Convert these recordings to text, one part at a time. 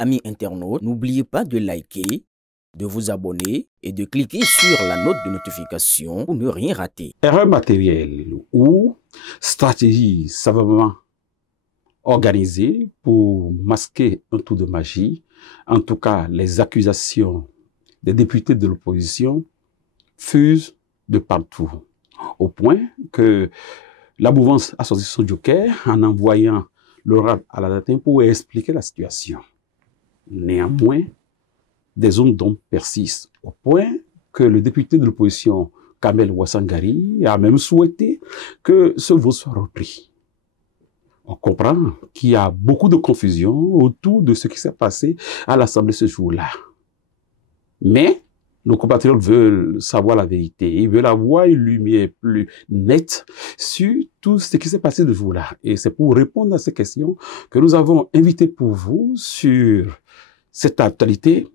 amis internautes, n'oubliez pas de liker, de vous abonner et de cliquer sur la note de notification pour ne rien rater. Erreur matérielle ou stratégie savamment organisée pour masquer un tour de magie, en tout cas les accusations des députés de l'opposition fusent de partout, au point que la mouvance a sorti son joker en envoyant l'oral à la latin pour expliquer la situation. Néanmoins, des zones d'ombre persistent, au point que le député de l'opposition, Kamel Ouassangari, a même souhaité que ce vote soit repris. On comprend qu'il y a beaucoup de confusion autour de ce qui s'est passé à l'Assemblée ce jour-là. Mais nos compatriotes veulent savoir la vérité. Ils veulent avoir une lumière plus nette sur tout ce qui s'est passé ce jour-là. Et c'est pour répondre à ces questions que nous avons invité pour vous sur cette actualité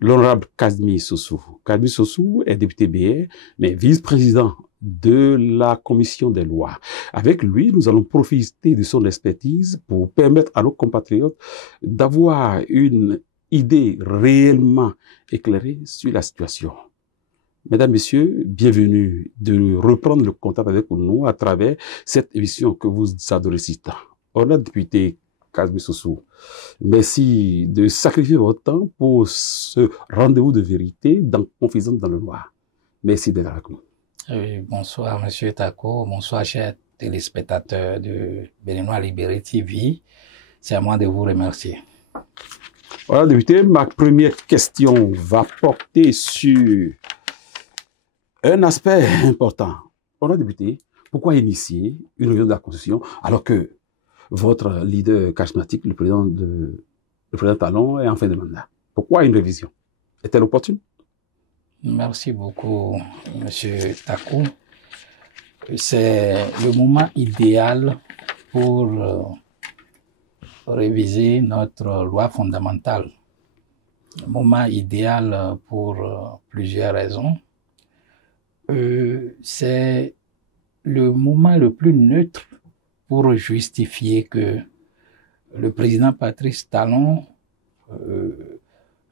l'honorable Kazmi Sossou. Kazmi Sossou est député BR, mais vice-président de la commission des lois. Avec lui, nous allons profiter de son expertise pour permettre à nos compatriotes d'avoir une idée réellement éclairée sur la situation. Mesdames, Messieurs, bienvenue de reprendre le contact avec nous à travers cette émission que vous adorez si tant. Honorable député Kazmi Sossou, merci de sacrifier votre temps pour ce rendez-vous de vérité dans Confidence dans le Noir. Merci d'être avec nous. Oui, bonsoir Monsieur Tako, bonsoir chers téléspectateurs de Béninois Libéré TV. C'est à moi de vous remercier. Voilà, député, ma première question va porter sur un aspect important. Voilà, député, pourquoi initier une révision de la Constitution alors que votre leader charismatique, le président Talon, est en fin de mandat? Pourquoi une révision? Est-elle opportune? Merci beaucoup, Monsieur Takou. C'est le moment idéal pour réviser notre loi fondamentale. Le moment idéal pour plusieurs raisons. C'est le moment le plus neutre pour justifier que le président Patrice Talon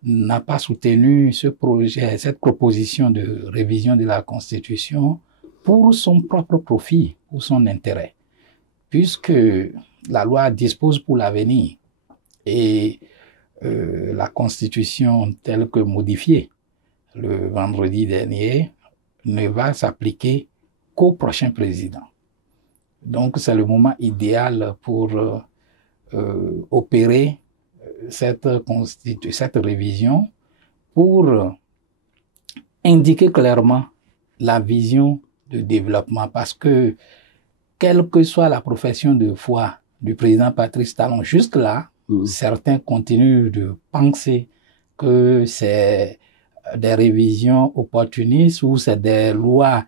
n'a pas soutenu ce projet, cette proposition de révision de la Constitution pour son propre profit, pour son intérêt, puisque la loi dispose pour l'avenir et la Constitution telle que modifiée le vendredi dernier ne va s'appliquer qu'au prochain président. Donc c'est le moment idéal pour opérer cette révision pour indiquer clairement la vision de développement, parce que quelle que soit la profession de foi du président Patrice Talon jusque-là, certains continuent de penser que c'est des révisions opportunistes ou c'est des lois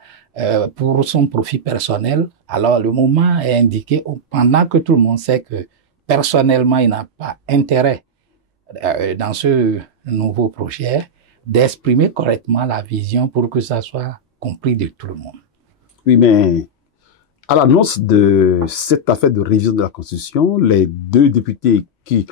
pour son profit personnel. Alors le moment est indiqué pendant que tout le monde sait que personnellement, il n'a pas intérêt dans ce nouveau projet d'exprimer correctement la vision pour que ça soit compris de tout le monde. Oui, mais à l'annonce de cette affaire de révision de la Constitution, les deux députés qui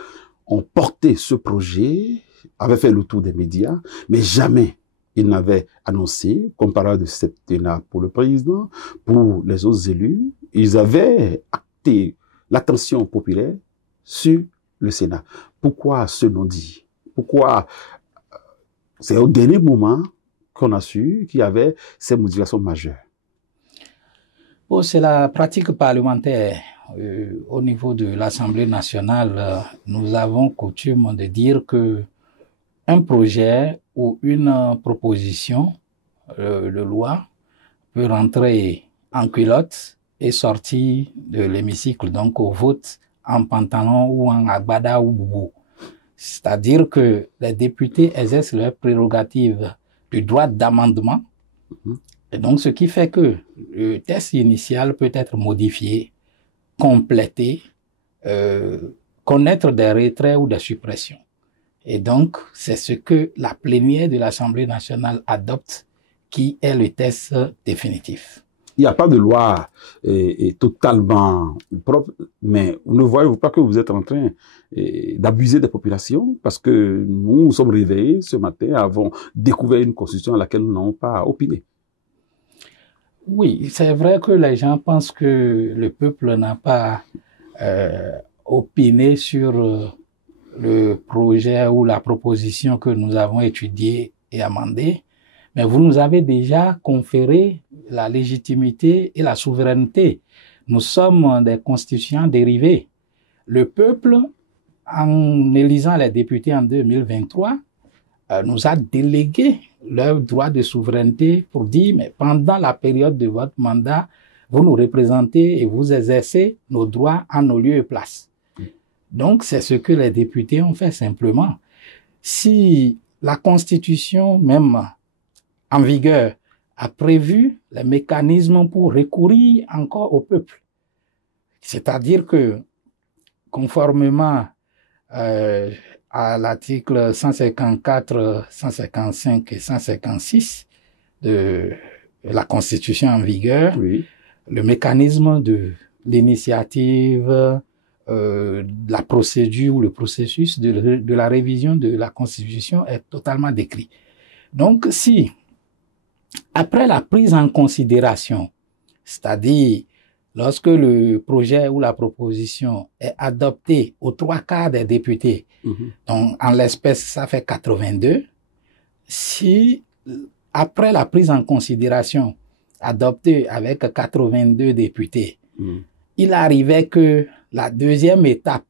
ont porté ce projet avaient fait le tour des médias, mais jamais ils n'avaient annoncé, comme par de septennat pour le président, pour les autres élus, ils avaient acté l'attention populaire sur le Sénat. Pourquoi ce non-dit? Pourquoi c'est au dernier moment qu'on a su qu'il y avait ces modifications majeures? Bon, c'est la pratique parlementaire. Au niveau de l'Assemblée nationale, nous avons coutume de dire que un projet ou une proposition de loi peut rentrer en culotte et sortir de l'hémicycle, donc au vote en pantalon ou en agbada ou boubou. C'est-à-dire que les députés exercent leur prérogative du droit d'amendement. Et donc, ce qui fait que le texte initial peut être modifié, complété, connaître des retraits ou des suppressions. Et donc, c'est ce que la plénière de l'Assemblée nationale adopte qui est le texte définitif. Il n'y a pas de loi totalement propre, mais ne voyez-vous pas que vous êtes en train d'abuser des populations parce que nous nous sommes réveillés ce matin, avons découvert une constitution à laquelle nous n'avons pas opiné. Oui, c'est vrai que les gens pensent que le peuple n'a pas opiné sur le projet ou la proposition que nous avons étudiée et amendée, mais vous nous avez déjà conféré la légitimité et la souveraineté. Nous sommes des constituants dérivés. Le peuple, en élisant les députés en 2023, nous a délégué leur droit de souveraineté pour dire, mais pendant la période de votre mandat, vous nous représentez et vous exercez nos droits en nos lieux et places. Donc, c'est ce que les députés ont fait simplement. Si la Constitution, même en vigueur, a prévu les mécanismes pour recourir encore au peuple, c'est-à-dire que, conformément à l'article 154, 155 et 156 de la Constitution en vigueur, oui, le mécanisme de l'initiative, la procédure ou le processus de la révision de la Constitution est totalement décrit. Donc, si, après la prise en considération, c'est-à-dire lorsque le projet ou la proposition est adopté aux 3/4 des députés, donc en l'espèce, ça fait 82, si, après la prise en considération adoptée avec 82 députés, il arrivait que la deuxième étape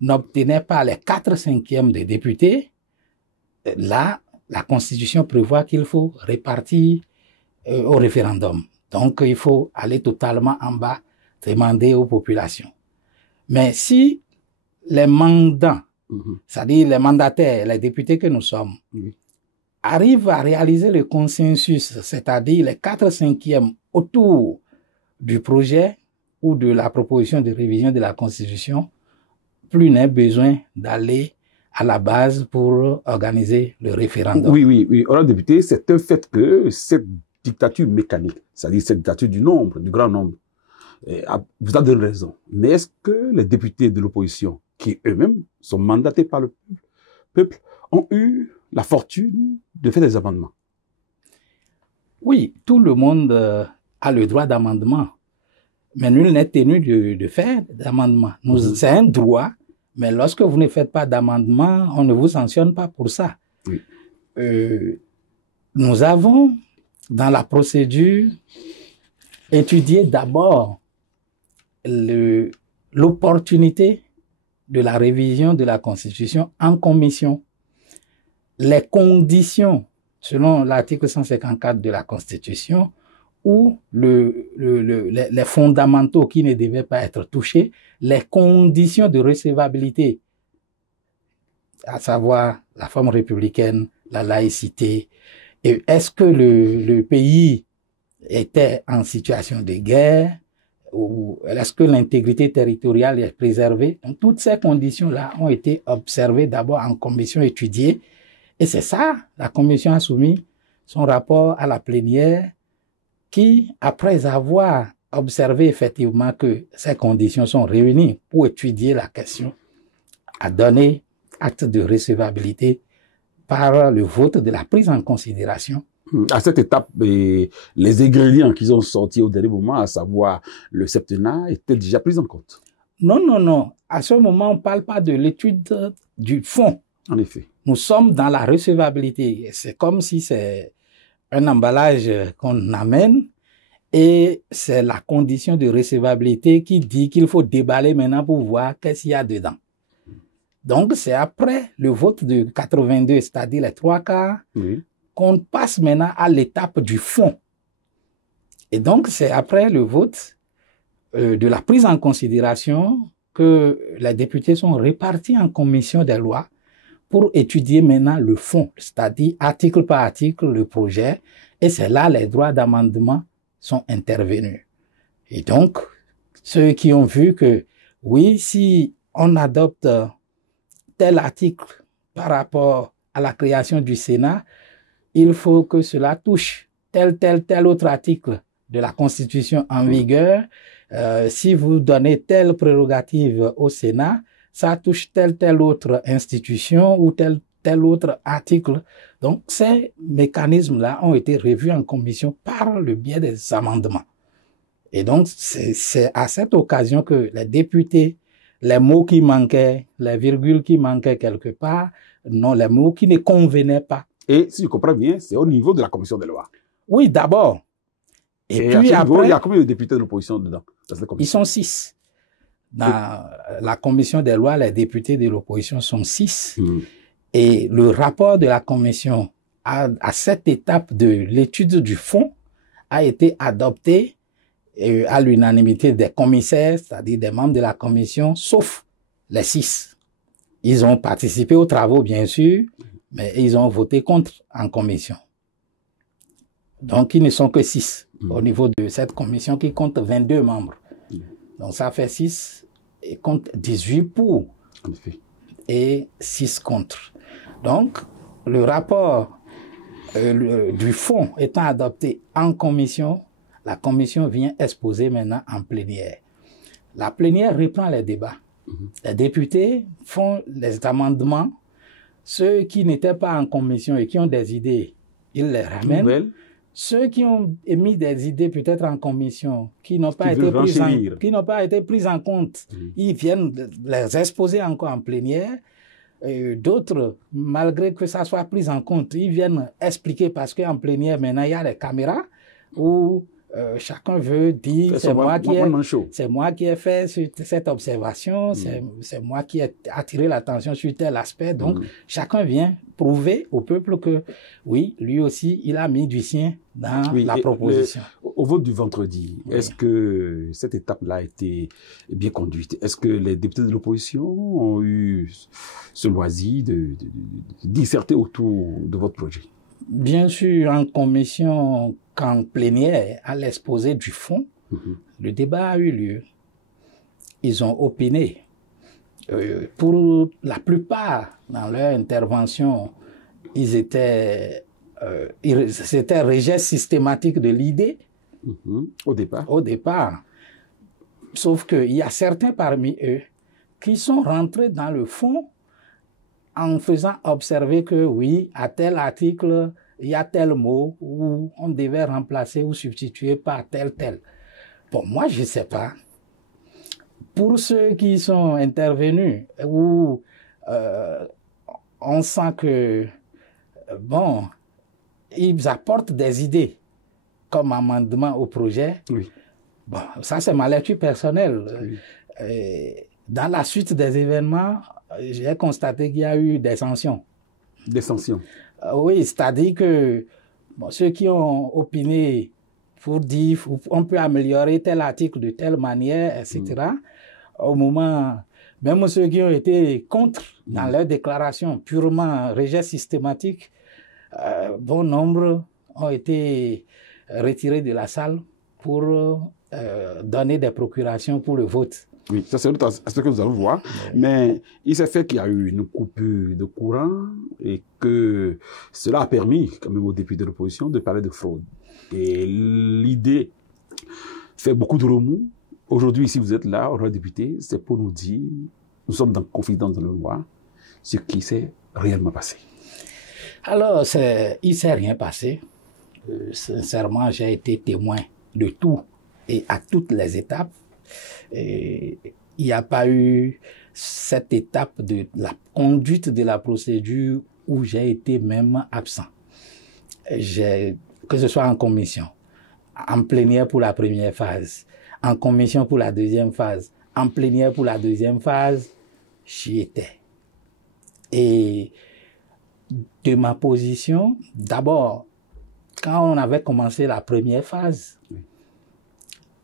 n'obtenait pas les 4/5 des députés, là, la Constitution prévoit qu'il faut répartir au référendum. Donc, il faut aller totalement en bas, demander aux populations. Mais si les mandants, c'est-à-dire les mandataires, les députés que nous sommes, arrivent à réaliser le consensus, c'est-à-dire les 4/5 autour du projet ou de la proposition de révision de la Constitution, plus n'est besoin d'aller à la base pour organiser le référendum. Oui. Alors, député, c'est un fait que cette dictature mécanique, c'est-à-dire cette dictature du nombre, du grand nombre, vous a donné raison. Mais est-ce que les députés de l'opposition, qui eux-mêmes sont mandatés par le peuple, ont eu la fortune de faire des amendements? Oui, tout le monde a le droit d'amendement, mais nul n'est tenu de faire d'amendement. C'est un droit, mais lorsque vous ne faites pas d'amendement, on ne vous sanctionne pas pour ça. Oui. Nous avons, dans la procédure, étudié d'abord l'opportunité de la révision de la Constitution en commission. Les conditions, selon l'article 154 de la Constitution, ou les fondamentaux qui ne devaient pas être touchés, les conditions de recevabilité, à savoir la forme républicaine, la laïcité, et est-ce que le pays était en situation de guerre, ou est-ce que l'intégrité territoriale est préservée? Donc, toutes ces conditions-là ont été observées d'abord en commission étudiée, et c'est ça, la commission a soumis son rapport à la plénière qui, après avoir observé effectivement que ces conditions sont réunies pour étudier la question, a donné acte de recevabilité par le vote de la prise en considération. À cette étape, les ingrédients qu'ils ont sortis au dernier moment, à savoir le septennat, étaient déjà pris en compte. Non. À ce moment, on ne parle pas de l'étude du fond. En effet. Nous sommes dans la recevabilité. C'est comme si c'est un emballage qu'on amène et c'est la condition de recevabilité qui dit qu'il faut déballer maintenant pour voir qu'est-ce qu'il y a dedans. Donc, c'est après le vote de 82, c'est-à-dire les 3/4, qu'on passe maintenant à l'étape du fond. Et donc, c'est après le vote de la prise en considération que les députés sont répartis en commission des lois pour étudier maintenant le fond, c'est-à-dire article par article le projet, et c'est là les droits d'amendement sont intervenus. Et donc, ceux qui ont vu que, oui, si on adopte tel article par rapport à la création du Sénat, il faut que cela touche tel autre article de la Constitution en vigueur, si vous donnez telle prérogative au Sénat, ça touche telle autre institution ou tel autre article. Donc, ces mécanismes-là ont été revus en commission par le biais des amendements. Et donc, c'est à cette occasion que les députés, les mots qui manquaient, les virgules qui manquaient quelque part, non, les mots qui ne convenaient pas. Et si je comprends bien, c'est au niveau de la commission des lois. Oui, d'abord. Et puis après, il y a combien de députés de l'opposition dedans, dans cette commission? Ils sont 6. Dans la commission des lois, les députés de l'opposition sont 6. Et le rapport de la commission à cette étape de l'étude du fond a été adopté à l'unanimité des commissaires, c'est-à-dire des membres de la commission, sauf les 6. Ils ont participé aux travaux, bien sûr, mais ils ont voté contre en commission. Donc, ils ne sont que 6 au niveau de cette commission qui compte 22 membres. Donc, ça fait 6 et compte 18 pour et 6 contre. Donc, le rapport du fond étant adopté en commission, la commission vient exposer maintenant en plénière. La plénière reprend les débats. Les députés font les amendements. Ceux qui n'étaient pas en commission et qui ont des idées, ils les ramènent. Ceux qui ont émis des idées peut-être en commission, qui n'ont pas été prises en compte, ils viennent les exposer encore en plénière. D'autres, malgré que ça soit pris en compte, ils viennent expliquer parce qu'en plénière, maintenant, il y a les caméras où chacun veut dire c'est moi qui ai fait cette observation, c'est moi qui ai attiré l'attention sur tel aspect. Donc, chacun vient prouver au peuple que, oui, lui aussi, il a mis du sien dans la proposition. Au vote du vendredi, est-ce que cette étape-là a été bien conduite? Est-ce que les députés de l'opposition ont eu ce loisir de disserter autour de votre projet? Bien sûr, en commission, qu'en plénière, à l'exposé du fond, le débat a eu lieu. Ils ont opiné. Pour la plupart, dans leur intervention, c'était rejet systématique de l'idée. Au départ. Au départ. Sauf qu'il y a certains parmi eux qui sont rentrés dans le fond en faisant observer que oui, à tel article, il y a tel mot où on devait remplacer ou substituer par tel. Bon, moi, je ne sais pas. Pour ceux qui sont intervenus, où on sent que, bon, ils apportent des idées comme amendement au projet. Oui. Bon, ça, c'est ma lecture personnelle. Oui. Dans la suite des événements, j'ai constaté qu'il y a eu des sanctions. Des sanctions? Oui, c'est-à-dire que ceux qui ont opiné pour dire on peut améliorer tel article de telle manière, etc., au moment, même ceux qui ont été contre dans leur déclaration purement rejet systématique, bon nombre ont été retirés de la salle pour donner des procurations pour le vote. Oui, ça c'est ce que nous allons voir. Mais il s'est fait qu'il y a eu une coupure de courant et que cela a permis quand même aux députés de l'opposition de parler de fraude. Et l'idée fait beaucoup de remous. Aujourd'hui, si vous êtes là, honorable député, c'est pour nous dire, nous sommes dans confidence de la loi, ce qui s'est réellement passé. Alors, il ne s'est rien passé. Sincèrement, j'ai été témoin de tout et à toutes les étapes. Et il n'y a pas eu cette étape de la conduite de la procédure où j'ai été même absent. Que ce soit en commission, en plénière pour la première phase, en commission pour la deuxième phase, en plénière pour la deuxième phase, j'y étais. Et de ma position, d'abord, quand on avait commencé la première phase,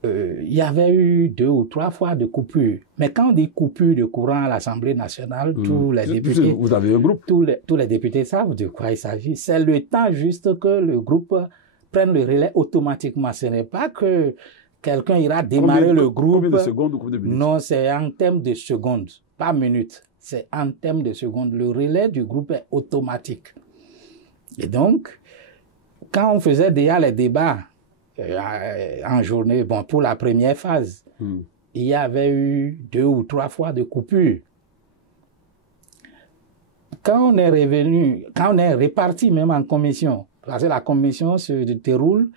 il y avait eu 2 ou 3 fois de coupure. Mais quand on dit coupure de courant à l'Assemblée nationale, tous les députés... Vous avez un groupe. Tous les députés savent de quoi il s'agit. C'est le temps juste que le groupe prenne le relais automatiquement. Ce n'est pas que quelqu'un ira démarrer le groupe... Combien de secondes ou combien de minutes? Non, c'est en termes de secondes, pas minutes. C'est en termes de secondes. Le relais du groupe est automatique. Et donc, quand on faisait déjà les débats en journée, bon, pour la première phase, il y avait eu 2 ou 3 fois de coupure. Quand on est revenu, quand on est réparti même en commission, parce que la commission se déroule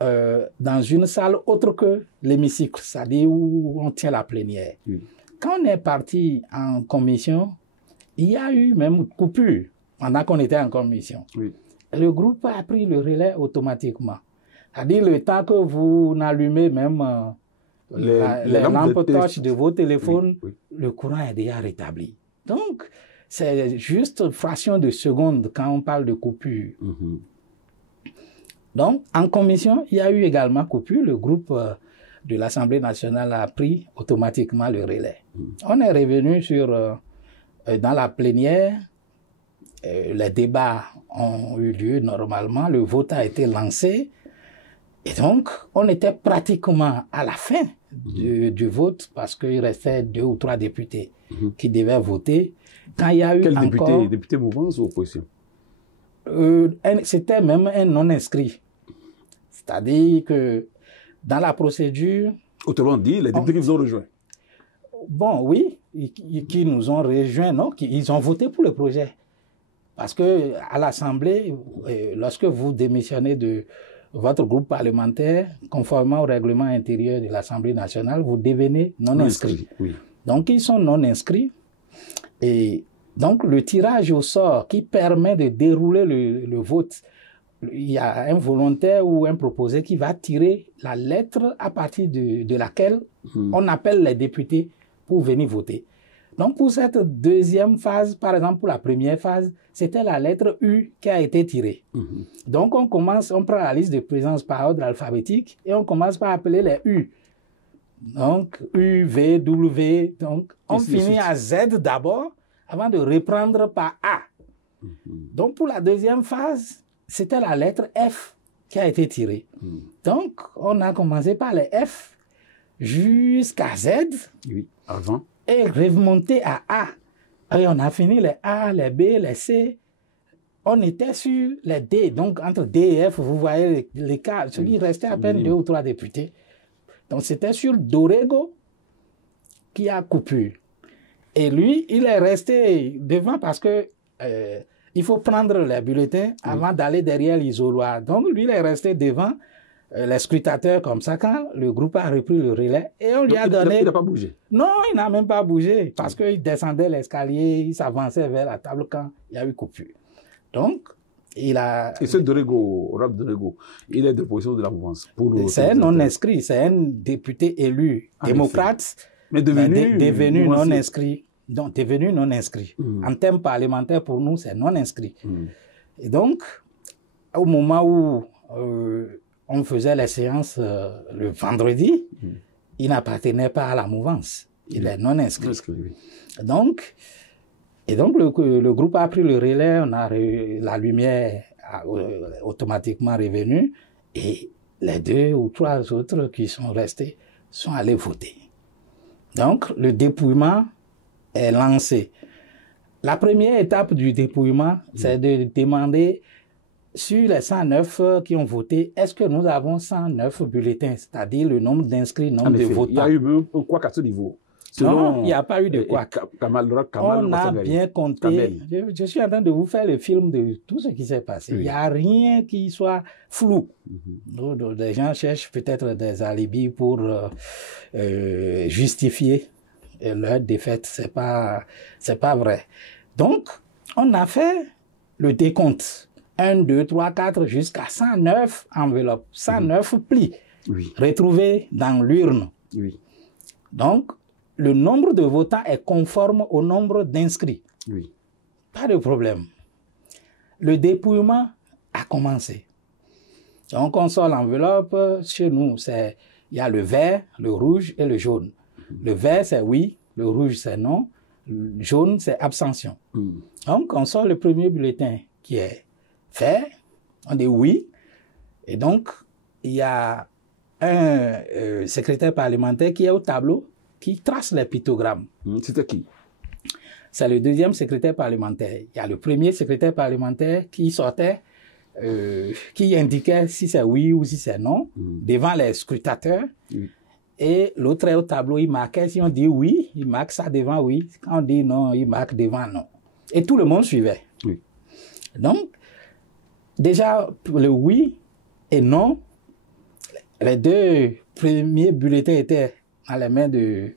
dans une salle autre que l'hémicycle, c'est-à-dire où on tient la plénière. Quand on est parti en commission, il y a eu même coupure pendant qu'on était en commission. Le groupe a pris le relais automatiquement. C'est-à-dire le temps que vous n'allumez même les lampes torches de vos téléphones, le courant est déjà rétabli. Donc, c'est juste fraction de seconde quand on parle de coupure. Donc, en commission, il y a eu également coupure. Le groupe de l'Assemblée nationale a pris automatiquement le relais. On est revenu sur, dans la plénière, les débats ont eu lieu normalement, le vote a été lancé. Et donc, on était pratiquement à la fin du vote parce qu'il restait 2 ou 3 députés qui devaient voter. Quand il y a eu quel encore... député mouvance ou opposition? C'était même un non-inscrit. C'est-à-dire que dans la procédure... Autrement dit, les députés qui vous ont rejoints. Bon, oui, qui nous ont rejoints, non, ils ont voté pour le projet. Parce que à l'Assemblée, lorsque vous démissionnez de votre groupe parlementaire, conformément au règlement intérieur de l'Assemblée nationale, vous devenez non-inscrit. Donc, ils sont non-inscrits. Et donc, le tirage au sort qui permet de dérouler le vote, il y a un volontaire ou un proposé qui va tirer la lettre à partir de laquelle on appelle les députés pour venir voter. Donc, pour cette deuxième phase, par exemple, pour la première phase, c'était la lettre U qui a été tirée. Donc, on prend la liste de présence par ordre alphabétique et on commence par appeler les U. Donc, U, V, W. Donc, on finit à Z d'abord avant de reprendre par A. Donc, pour la deuxième phase, c'était la lettre F qui a été tirée. Donc, on a commencé par les F jusqu'à Z. Avant. Et remonter à A. Et on a fini les A, les B, les C. On était sur les D. Donc, entre D et F, vous voyez les cas. Il restait à peine 2 ou 3 députés. Donc, c'était sur Dorego qui a coupure. Et lui, il est resté devant parce que il faut prendre les bulletins avant d'aller derrière l'isoloir. Donc, lui, il est resté devant les scrutateurs comme ça quand le groupe a repris le relais et on lui a donné... Il n'a pas bougé? Non, il n'a même pas bougé parce qu'il descendait l'escalier, il s'avançait vers la table quand il y a eu coupure. Donc, il a... Et ce Dorego, Rob Dorego, il est de position de la mouvance. C'est un non-inscrit, c'est un député élu démocrate, mais devenu non-inscrit. Donc, devenu non-inscrit. En termes parlementaires, pour nous, c'est non-inscrit. Et donc, au moment où on faisait les séances le vendredi, il n'appartenait pas à la mouvance. Il est non-inscrit. Donc, le groupe a pris le relais, la lumière a automatiquement revenu et les 2 ou 3 autres qui sont restés sont allés voter. Donc, le dépouillement est lancé. La première étape du dépouillement, c'est de demander sur les 109 qui ont voté, est-ce que nous avons 109 bulletins, c'est-à-dire le nombre d'inscrits, nombre de votants. Il y a eu même un couac à ce niveau. Non, il n'y a pas eu de couac. On a bien compté. Je suis en train de vous faire le film de tout ce qui s'est passé. Il n'y a rien qui soit flou. Les gens cherchent peut-être des alibis pour justifier leur défaite. C'est pas vrai. Donc, on a fait le décompte. 1, 2, 3, 4, jusqu'à 109 enveloppes, 109 plis retrouvés dans l'urne. Donc, le nombre de votants est conforme au nombre d'inscrits. Pas de problème. Le dépouillement a commencé. Donc, on sort l'enveloppe. Chez nous, il y a le vert, le rouge et le jaune. Le vert, c'est oui. Le rouge, c'est non. Le jaune, c'est abstention. Donc, on sort le premier bulletin qui est fait, on dit oui, et donc il y a un secrétaire parlementaire qui est au tableau, qui trace les pictogrammes. C'était qui? C'est le deuxième secrétaire parlementaire. Il y a le premier secrétaire parlementaire qui sortait qui indiquait si c'est oui ou si c'est non, devant les scrutateurs. Et l'autre est au tableau, il marquait, si on dit oui, il marque ça devant oui. Quand on dit non, il marque devant non. Et tout le monde suivait. Donc, déjà, le oui et non, les deux premiers bulletins étaient dans les mains de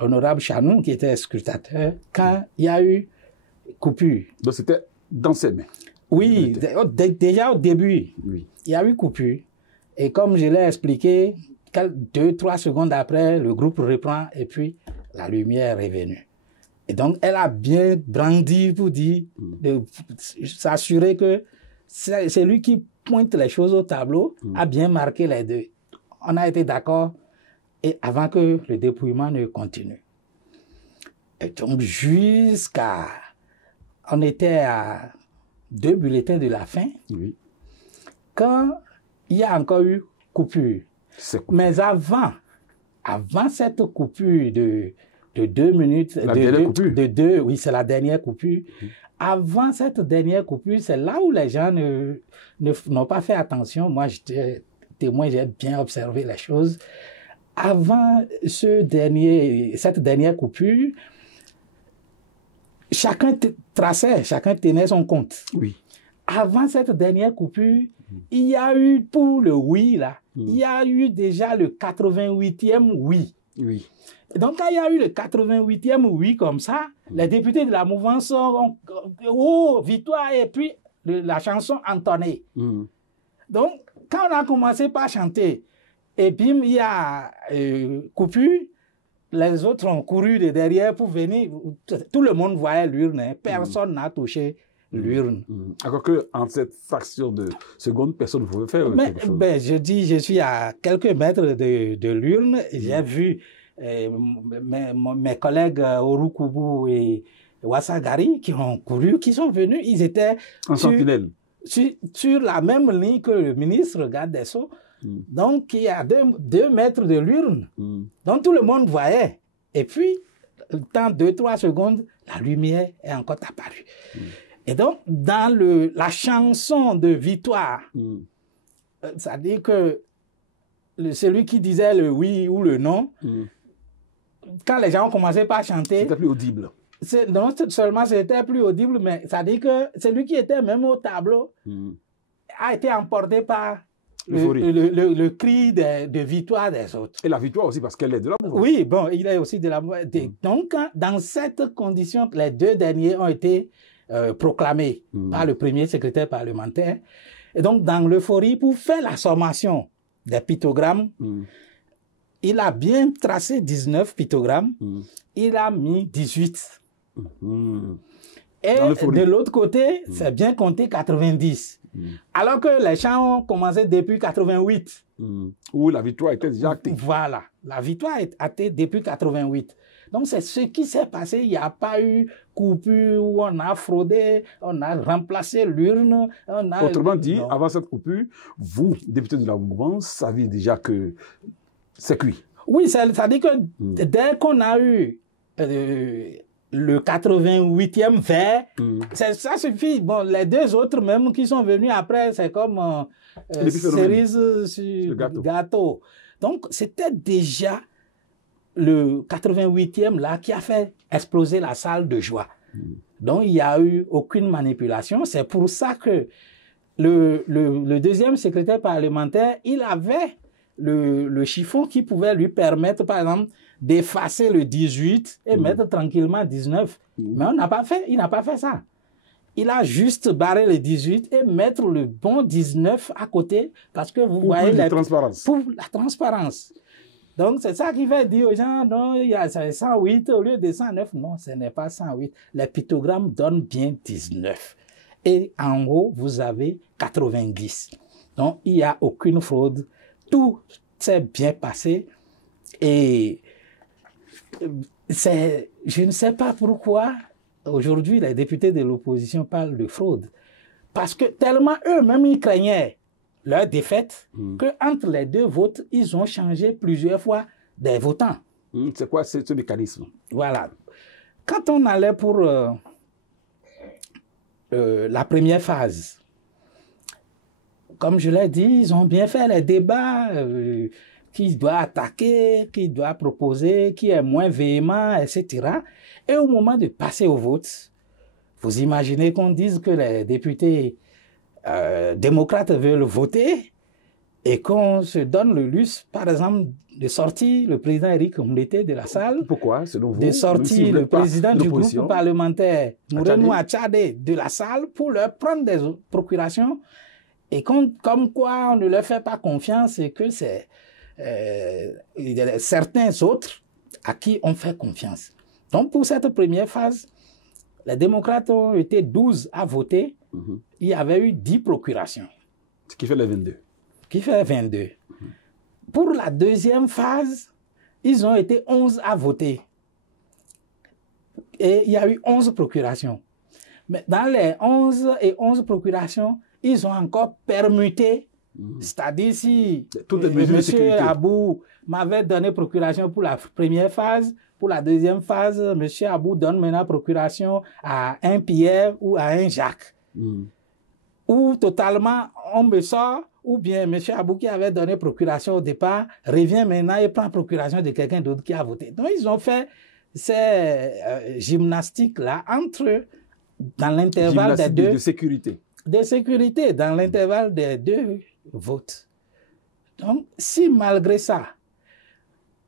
l'honorable Chanou, qui était scrutateur, quand il y a eu coupure. Donc, c'était dans ses mains. Oui, déjà au début, il y a eu coupure. Et comme je l'ai expliqué, 2-3 secondes après, le groupe reprend et puis la lumière est venue. Et donc, elle a bien brandi pour dire, de s'assurer que c'est lui qui pointe les choses au tableau, a bien marqué les deux. On a été d'accord et avant que le dépouillement ne continue. Et donc, jusqu'à... On était à 2 bulletins de la fin. Quand il y a encore eu coupure. Mais avant cette coupure de 2 minutes, oui, c'est la dernière coupure. Avant cette dernière coupure, c'est là où les gens n'ont pas fait attention. Moi, j'étais témoin, j'ai bien observé les choses. Avant cette dernière coupure, chacun traçait, chacun tenait son compte. Avant cette dernière coupure, il y a eu, pour le oui, là, il y a eu déjà le 88e oui. Donc, quand il y a eu le 88e oui comme ça, les députés de la mouvance ont oh, victoire, et puis la chanson entonnée. Donc, quand on a commencé par chanter, et puis il y a coupure, les autres ont couru de derrière pour venir. Tout le monde voyait l'urne, hein. Personne n'a touché l'urne. Alors que en cette fraction de seconde, personne ne pouvait faire quelque chose. Je suis à quelques mètres de l'urne. J'ai vu mes collègues Orukubu et Wassagari qui ont couru, qui sont venus. Ils étaient en sentinelle. Sur la même ligne que le ministre garde des Sceaux. Donc, il y a 2 mètres de l'urne. Donc, tout le monde voyait. Et puis, le temps 2-3 secondes, la lumière est encore apparue. Et donc, dans la chanson de victoire, ça dit que celui qui disait le oui ou le non, quand les gens ont commencé par chanter... C'était plus audible. Non seulement c'était plus audible, mais ça dit que celui qui était même au tableau a été emporté par le cri de victoire des autres. Et la victoire aussi parce qu'elle est de la mouvance. Oui, bon, il est aussi de la mouvance. Donc, dans cette condition, les 2 derniers ont été proclamés par le premier secrétaire parlementaire. Et donc, dans l'euphorie, pour faire la sommation des pictogrammes, il a bien tracé 19 pictogrammes, il a mis 18. Et de l'autre côté, c'est bien compté 90. Alors que les chants ont commencé depuis 88. Où la victoire était déjà actée. Voilà, la victoire est actée depuis 88. Donc c'est ce qui s'est passé. Il n'y a pas eu coupure où on a fraudé, on a remplacé l'urne. Autrement dit, avant cette coupure, vous, député de la mouvance, saviez déjà que c'est cuit. Oui, ça dit que dès qu'on a eu le 88e vert, ça suffit. Bon, les 2 autres même qui sont venus après, c'est comme cerise sur gâteau. Donc, c'était déjà le 88e là qui a fait exploser la salle de joie. Donc, il n'y a eu aucune manipulation. C'est pour ça que le deuxième secrétaire parlementaire, il avait le chiffon qui pouvait lui permettre, par exemple, d'effacer le 18 et mettre tranquillement 19. Mais il n'a pas fait ça. Il a juste barré le 18 et mettre le bon 19 à côté parce que vous voyez... Pour la transparence. Donc, c'est ça qui fait dire aux gens, non, il y a 108 au lieu de 109. Non, ce n'est pas 108. Les pictogrammes donnent bien 19. Et en haut, vous avez 90. Donc, il n'y a aucune fraude. Tout s'est bien passé. Et je ne sais pas pourquoi aujourd'hui les députés de l'opposition parlent de fraude. Parce que tellement eux-mêmes ils craignaient leur défaite que entre les 2 votes, ils ont changé plusieurs fois des votants. C'est quoi ce mécanisme? Voilà. Quand on allait pour la première phase, comme je l'ai dit, ils ont bien fait les débats, qui doit attaquer, qui doit proposer, qui est moins véhément, etc. Et au moment de passer au vote, vous imaginez qu'on dise que les députés démocrates veulent voter et qu'on se donne le luxe, par exemple, de sortir le président Éric Moulété de la salle. Pourquoi, selon vous? De sortir le président du groupe parlementaire Nourenou Achadé de la salle pour leur prendre des procurations. Et comme quoi on ne leur fait pas confiance et que c'est il y a certains autres à qui on fait confiance. Donc pour cette première phase, les démocrates ont été 12 à voter. Il y avait eu 10 procurations. Ce qui fait les 22. Qui fait 22. Pour la deuxième phase, ils ont été 11 à voter. Et il y a eu 11 procurations. Mais dans les 11 procurations, ils ont encore permuté. C'est-à-dire si M. Abou m'avait donné procuration pour la première phase, pour la deuxième phase, M. Abou donne maintenant procuration à un Pierre ou à un Jacques. Ou totalement on me sort, ou bien M. Abou qui avait donné procuration au départ revient maintenant et prend procuration de quelqu'un d'autre qui a voté. Donc ils ont fait ces gymnastiques-là entre dans l'intervalle des deux. De sécurité. De sécurité, dans l'intervalle des deux votes. Donc, si malgré ça,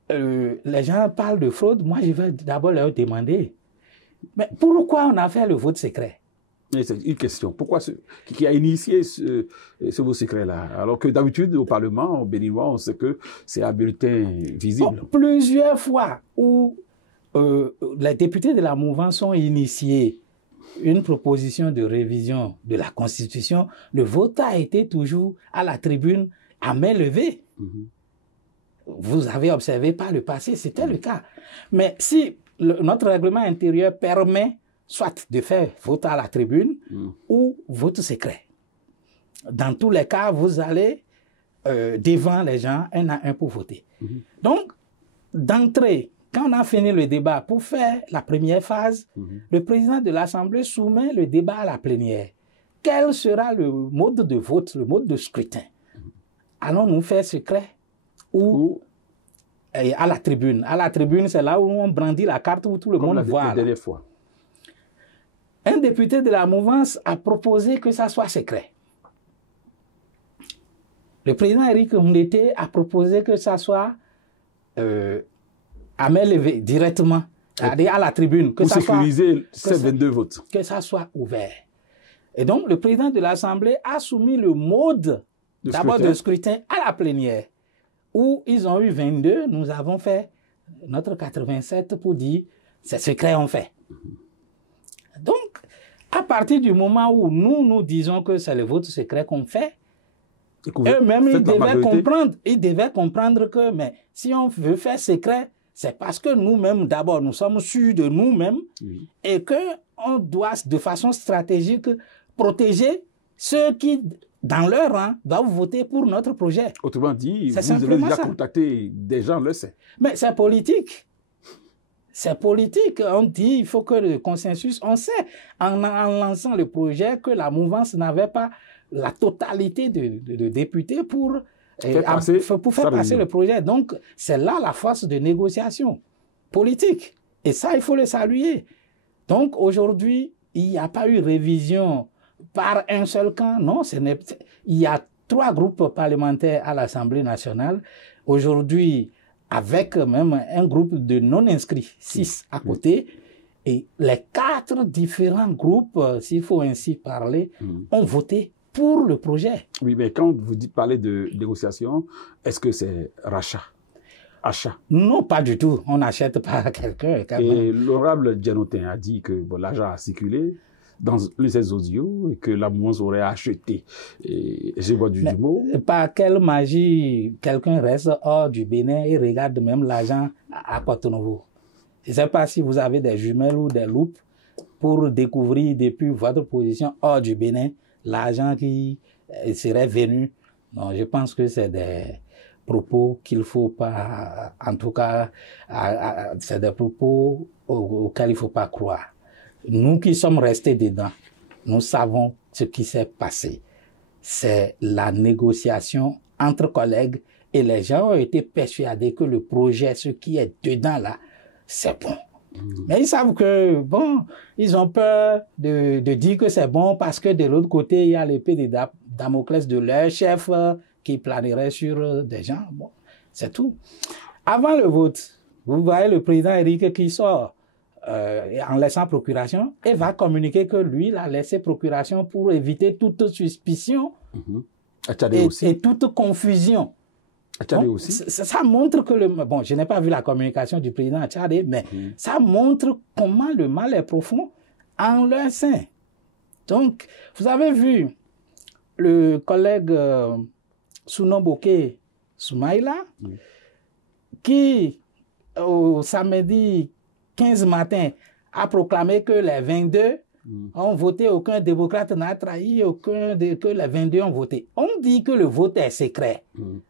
les gens parlent de fraude, moi je vais d'abord leur demander, mais pourquoi on a fait le vote secret? C'est une question. Pourquoi qui a initié ce vote secret-là? Alors que d'habitude, au Parlement, au Béninois, on sait que c'est un bulletin visible. Bon, plusieurs fois où les députés de la mouvance ont initié une proposition de révision de la Constitution, le vote a été toujours à la tribune à main levée. Vous avez observé par le passé, c'était le cas. Mais si notre règlement intérieur permet soit de faire vote à la tribune ou vote secret, dans tous les cas, vous allez devant les gens un à un pour voter. Donc, d'entrée, quand on a fini le débat pour faire la première phase, le président de l'Assemblée soumet le débat à la plénière. Quel sera le mode de vote, le mode de scrutin? Allons-nous faire secret ou à la tribune? À la tribune, c'est là où on brandit la carte où tout le monde voit. La dernière fois. Un député de la mouvance a proposé que ça soit secret. Le président Éric Moulété a proposé que ça soit à main levée directement, à la tribune. Que pour ça sécuriser ces 22 votes. Que ça soit ouvert. Et donc, le président de l'Assemblée a soumis le mode d'abord de scrutin à la plénière, où ils ont eu 22, nous avons fait notre 87 pour dire c'est secret, on fait. Donc, à partir du moment où nous disons que c'est le vote secret qu'on fait, eux-mêmes, ils devaient comprendre que, mais si on veut faire secret, c'est parce que nous-mêmes, d'abord, nous sommes sûrs de nous-mêmes et que on doit, de façon stratégique, protéger ceux qui, dans leur rang, doivent voter pour notre projet. Autrement dit, vous avez déjà contacté des gens, le sait. Mais c'est politique. C'est politique. On dit il faut que le consensus, on sait, en lançant le projet, que la mouvance n'avait pas la totalité de députés pour faire passer le projet. Donc, c'est là la force de négociation politique. Et ça, il faut le saluer. Donc, aujourd'hui, il n'y a pas eu révision par un seul camp. Non, il y a 3 groupes parlementaires à l'Assemblée nationale. Aujourd'hui, avec même un groupe de non-inscrits, 6 à côté. Et les 4 différents groupes, s'il faut ainsi parler, ont voté pour le projet. Oui, mais quand vous parlez de négociation, est-ce que c'est rachat, achat? Non, pas du tout. On n'achète pas à quelqu'un. Et l'honorable Dianotin a dit que l'argent a circulé dans les audios et que la mouvance aurait acheté. Et je vois du mot. Par quelle magie quelqu'un reste hors du Bénin et regarde même l'argent à Porto-Novo? Je ne sais pas si vous avez des jumelles ou des loupes pour découvrir depuis votre position hors du Bénin l'argent qui serait venu. Non, je pense que c'est des propos qu'il faut pas, en tout cas, c'est des propos auxquels il faut pas croire. Nous qui sommes restés dedans, nous savons ce qui s'est passé. c'est la négociation entre collègues et les gens ont été persuadés que le projet, ce qui est dedans là, c'est bon. Mais ils savent que, bon, ils ont peur de dire que c'est bon parce que de l'autre côté, il y a l'épée de Damoclès de leur chef qui planerait sur des gens. Bon, c'est tout. Avant le vote, vous voyez le président Eric qui sort en laissant procuration et va communiquer que lui, il a laissé procuration pour éviter toute suspicion et toute confusion. Donc, ça montre que bon, je n'ai pas vu la communication du président à Tchadé, mais ça montre comment le mal est profond en leur sein. Donc, vous avez vu le collègue Sounomboke Soumaïla, qui, au samedi 15 matin, a proclamé que les 22 ont voté, aucun démocrate n'a trahi, que les 22 ont voté. On dit que le vote est secret.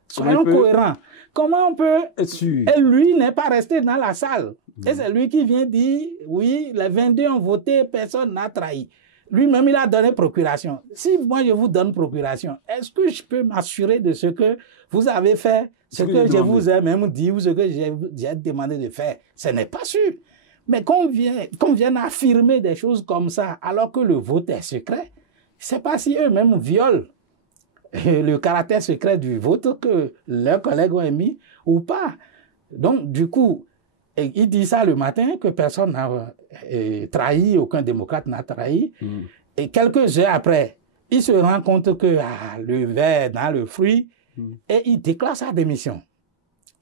Soyons cohérents. Comment on peut être sûr? Et lui n'est pas resté dans la salle. Et c'est lui qui vient dire, oui, les 22 ont voté, personne n'a trahi. Lui-même, il a donné procuration. Si moi, je vous donne procuration, est-ce que je peux m'assurer de ce que vous avez fait, ce que je vous ai même dit ou ce que j'ai demandé de faire? Ce n'est pas sûr. Mais qu'on vienne affirmer des choses comme ça, alors que le vote est secret, c'est pas si eux-mêmes violent le caractère secret du vote que leurs collègues ont émis ou pas. Donc, du coup, il dit ça le matin, que personne n'a trahi, aucun démocrate n'a trahi. Et quelques heures après, il se rend compte que le verre dans le fruit, et il déclare sa démission.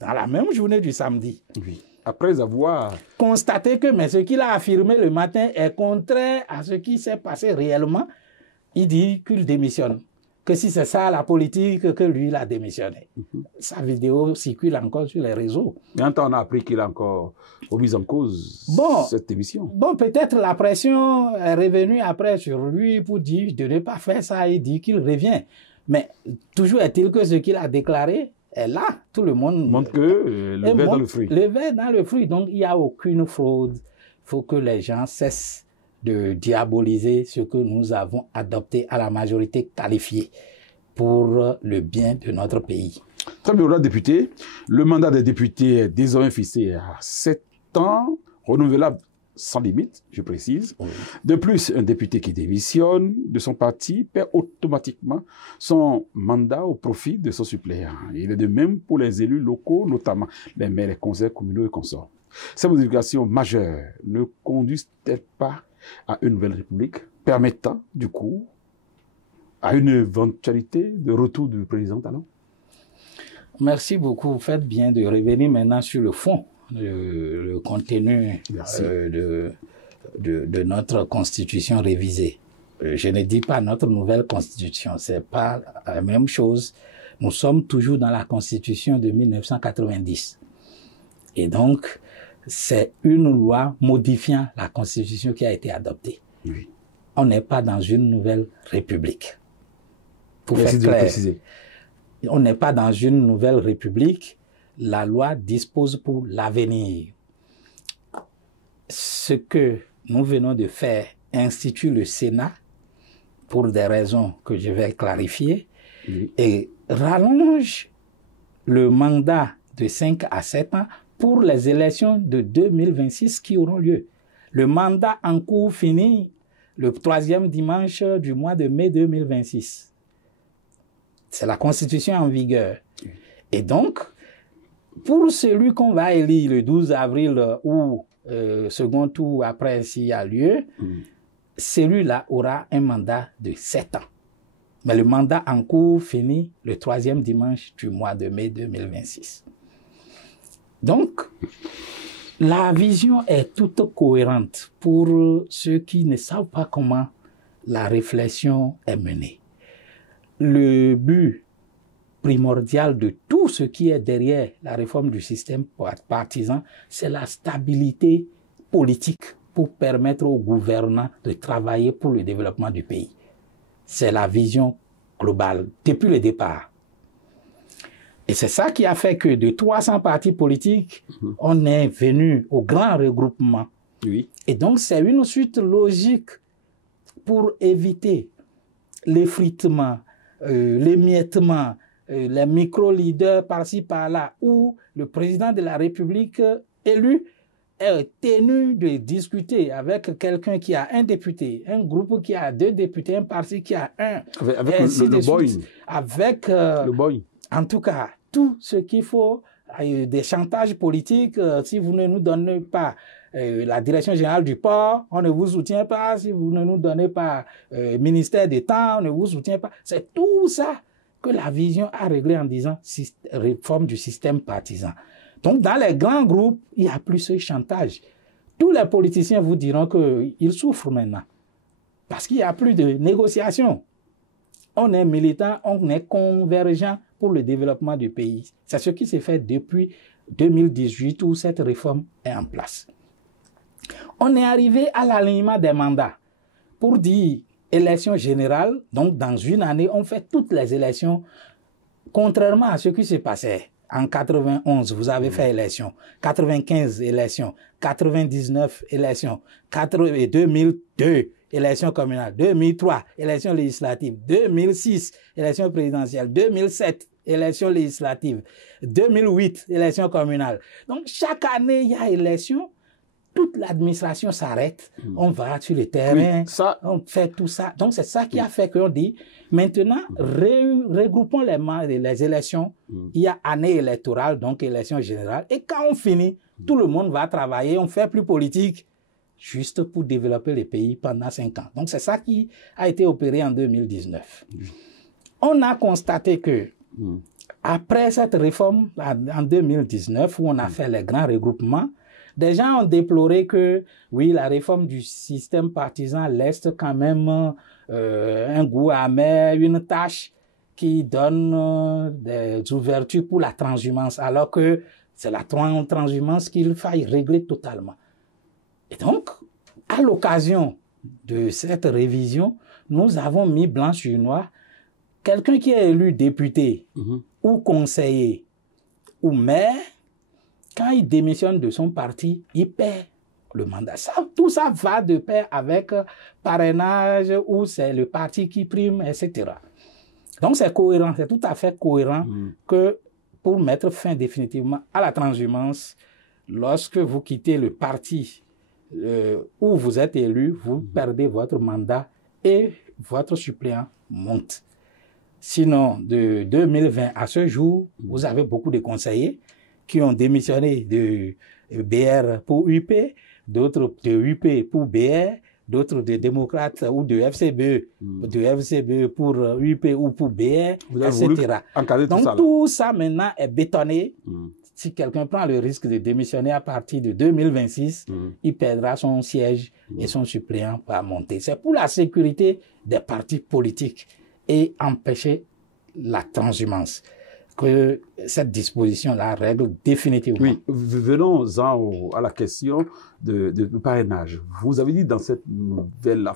Dans la même journée du samedi. Oui. Après avoir constaté que mais ce qu'il a affirmé le matin est contraire à ce qui s'est passé réellement, il dit qu'il démissionne. Que si c'est ça la politique, que lui, il a démissionné. Sa vidéo circule encore sur les réseaux. Mais on a appris qu'il a encore remis en cause cette démission. Bon, peut-être la pression est revenue après sur lui pour dire de ne pas faire ça. Il dit qu'il revient. Mais toujours est-il que ce qu'il a déclaré est là. Tout le monde montre que le verre dans le fruit. Le verre dans le fruit. Donc, il n'y a aucune fraude. Il faut que les gens cessent de diaboliser ce que nous avons adopté à la majorité qualifiée pour le bien de notre pays. Très bien, député. Le mandat des députés est désormais fixé à 7 ans, renouvelable sans limite, je précise. Oui. De plus, un député qui démissionne de son parti perd automatiquement son mandat au profit de son suppléant. Il est de même pour les élus locaux, notamment les maires, les conseils communaux et consorts. Ces modifications majeures ne conduisent-elles pas à une nouvelle république, permettant, du coup, à une éventualité de retour du président Talon? Merci beaucoup. Vous faites bien de revenir maintenant sur le fond, le contenu de notre constitution révisée. Je ne dis pas notre nouvelle constitution, c'est pas la même chose. Nous sommes toujours dans la constitution de 1990. Et donc, c'est une loi modifiant la constitution qui a été adoptée. Oui. On n'est pas dans une nouvelle république. Pour faire clair, on n'est pas dans une nouvelle république. La loi dispose pour l'avenir. Ce que nous venons de faire institue le Sénat pour des raisons que je vais clarifier et rallonge le mandat de 5 à 7 ans pour les élections de 2026 qui auront lieu. Le mandat en cours finit le 3e dimanche du mois de mai 2026. C'est la Constitution en vigueur. Et donc, pour celui qu'on va élire le 12 avril ou second tour après s'il y a lieu, celui-là aura un mandat de 7 ans. Mais le mandat en cours finit le 3e dimanche du mois de mai 2026. Donc, la vision est toute cohérente pour ceux qui ne savent pas comment la réflexion est menée. Le but primordial de tout ce qui est derrière la réforme du système partisan, c'est la stabilité politique pour permettre aux gouvernants de travailler pour le développement du pays. C'est la vision globale depuis le départ. Et c'est ça qui a fait que de 300 partis politiques, on est venu au grand regroupement. Oui. Et donc, c'est une suite logique pour éviter l'effritement, l'émiettement, les micro-leaders par-ci par-là, où le président de la République élu est tenu de discuter avec quelqu'un qui a un député, un groupe qui a 2 députés, un parti qui a un, avec le Boeing. Avec le Boeing. En tout cas, tout ce qu'il faut, des chantages politiques, si vous ne nous donnez pas la direction générale du port, on ne vous soutient pas, si vous ne nous donnez pas ministère d'État, on ne vous soutient pas. C'est tout ça que la vision a réglé en disant réforme du système partisan. Donc, dans les grands groupes, il n'y a plus ce chantage. Tous les politiciens vous diront qu'ils souffrent maintenant. Parce qu'il n'y a plus de négociation. On est militant, on est convergent pour le développement du pays. C'est ce qui s'est fait depuis 2018 où cette réforme est en place. On est arrivé à l'alignement des mandats pour dire élection générale. Donc, dans une année, on fait toutes les élections, contrairement à ce qui se passait. En 91, vous avez fait élection. 95, élection. 99, élection. 2002, élection communale. 2003, élection législative. 2006, élection présidentielle. 2007, élection législative. 2008, élection communale. Donc, chaque année, il y a élection. Toute l'administration s'arrête, on va sur le terrain, on fait tout ça. Donc, c'est ça qui a fait qu'on dit, maintenant, regroupons les élections. Il y a année électorale, donc élection générale. Et quand on finit, tout le monde va travailler, on fait plus politique, juste pour développer le pays pendant 5 ans. Donc, c'est ça qui a été opéré en 2019. On a constaté que, après cette réforme, en 2019, où on a fait les grands regroupements, des gens ont déploré que, oui, la réforme du système partisan laisse quand même un goût amer, une tâche qui donne des ouvertures pour la transhumance, alors que c'est la transhumance qu'il faille régler totalement. Et donc, à l'occasion de cette révision, nous avons mis blanc sur noir quelqu'un qui est élu député ou conseiller ou maire. Quand il démissionne de son parti, il perd le mandat. Tout ça va de pair avec parrainage où c'est le parti qui prime, etc. Donc c'est cohérent, c'est tout à fait cohérent que pour mettre fin définitivement à la transhumance, lorsque vous quittez le parti où vous êtes élu, vous perdez votre mandat et votre suppléant monte. Sinon, de 2020 à ce jour, vous avez beaucoup de conseillers qui ont démissionné de BR pour UP, d'autres de UP pour BR, d'autres de démocrates ou de FCBE pour UP ou pour BR, etc. Donc tout ça maintenant est bétonné. Si quelqu'un prend le risque de démissionner à partir de 2026, il perdra son siège et son suppléant va monter. C'est pour la sécurité des partis politiques et empêcher la transhumance que cette disposition-là règle définitivement. Oui, venons-en à la question de parrainage. Vous avez dit dans cette nouvelle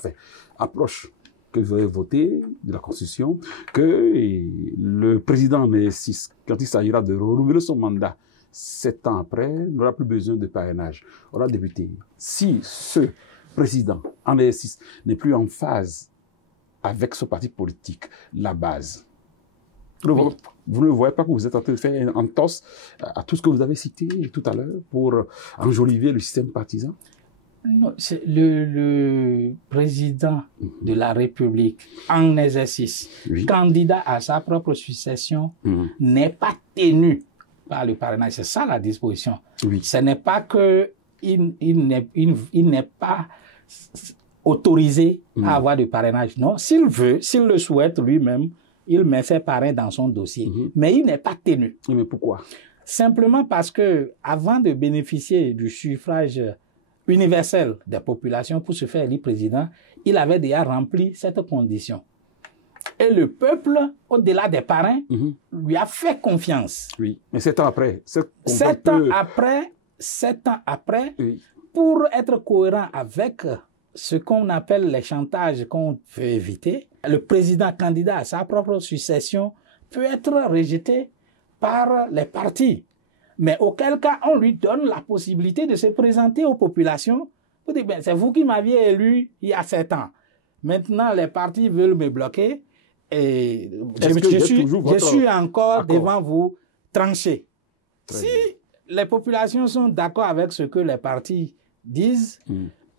approche que vous avez votée de la Constitution que le président NS6, quand il s'agira de renouveler son mandat 7 ans après, n'aura plus besoin de parrainage. Alors, député, si ce président en NS6 n'est plus en phase avec ce parti politique, la base, vous ne voyez pas que vous êtes en train de faire un entorse à tout ce que vous avez cité tout à l'heure pour enjoliver le système partisan? Non, c'est le président de la République en exercice, candidat à sa propre succession, n'est pas tenu par le parrainage. C'est ça la disposition. Ce n'est pas que il n'est pas autorisé à avoir de parrainage. Non, s'il veut, s'il le souhaite lui-même, il met ses parrains dans son dossier. Mais il n'est pas tenu. Mais pourquoi? Simplement parce que, avant de bénéficier du suffrage universel des populations pour se faire élire président, il avait déjà rempli cette condition. Et le peuple, au-delà des parrains, lui a fait confiance. Oui, mais 7 ans après. 7 ans après, pour être cohérent avec ce qu'on appelle les chantages qu'on veut éviter, le président candidat à sa propre succession peut être rejeté par les partis. Mais auquel cas, on lui donne la possibilité de se présenter aux populations pour dire, c'est vous qui m'aviez élu il y a 7 ans. Maintenant, les partis veulent me bloquer Et Est-ce que je suis encore accord? devant vous tranché. Très Si bien. les populations sont d'accord avec ce que les partis disent,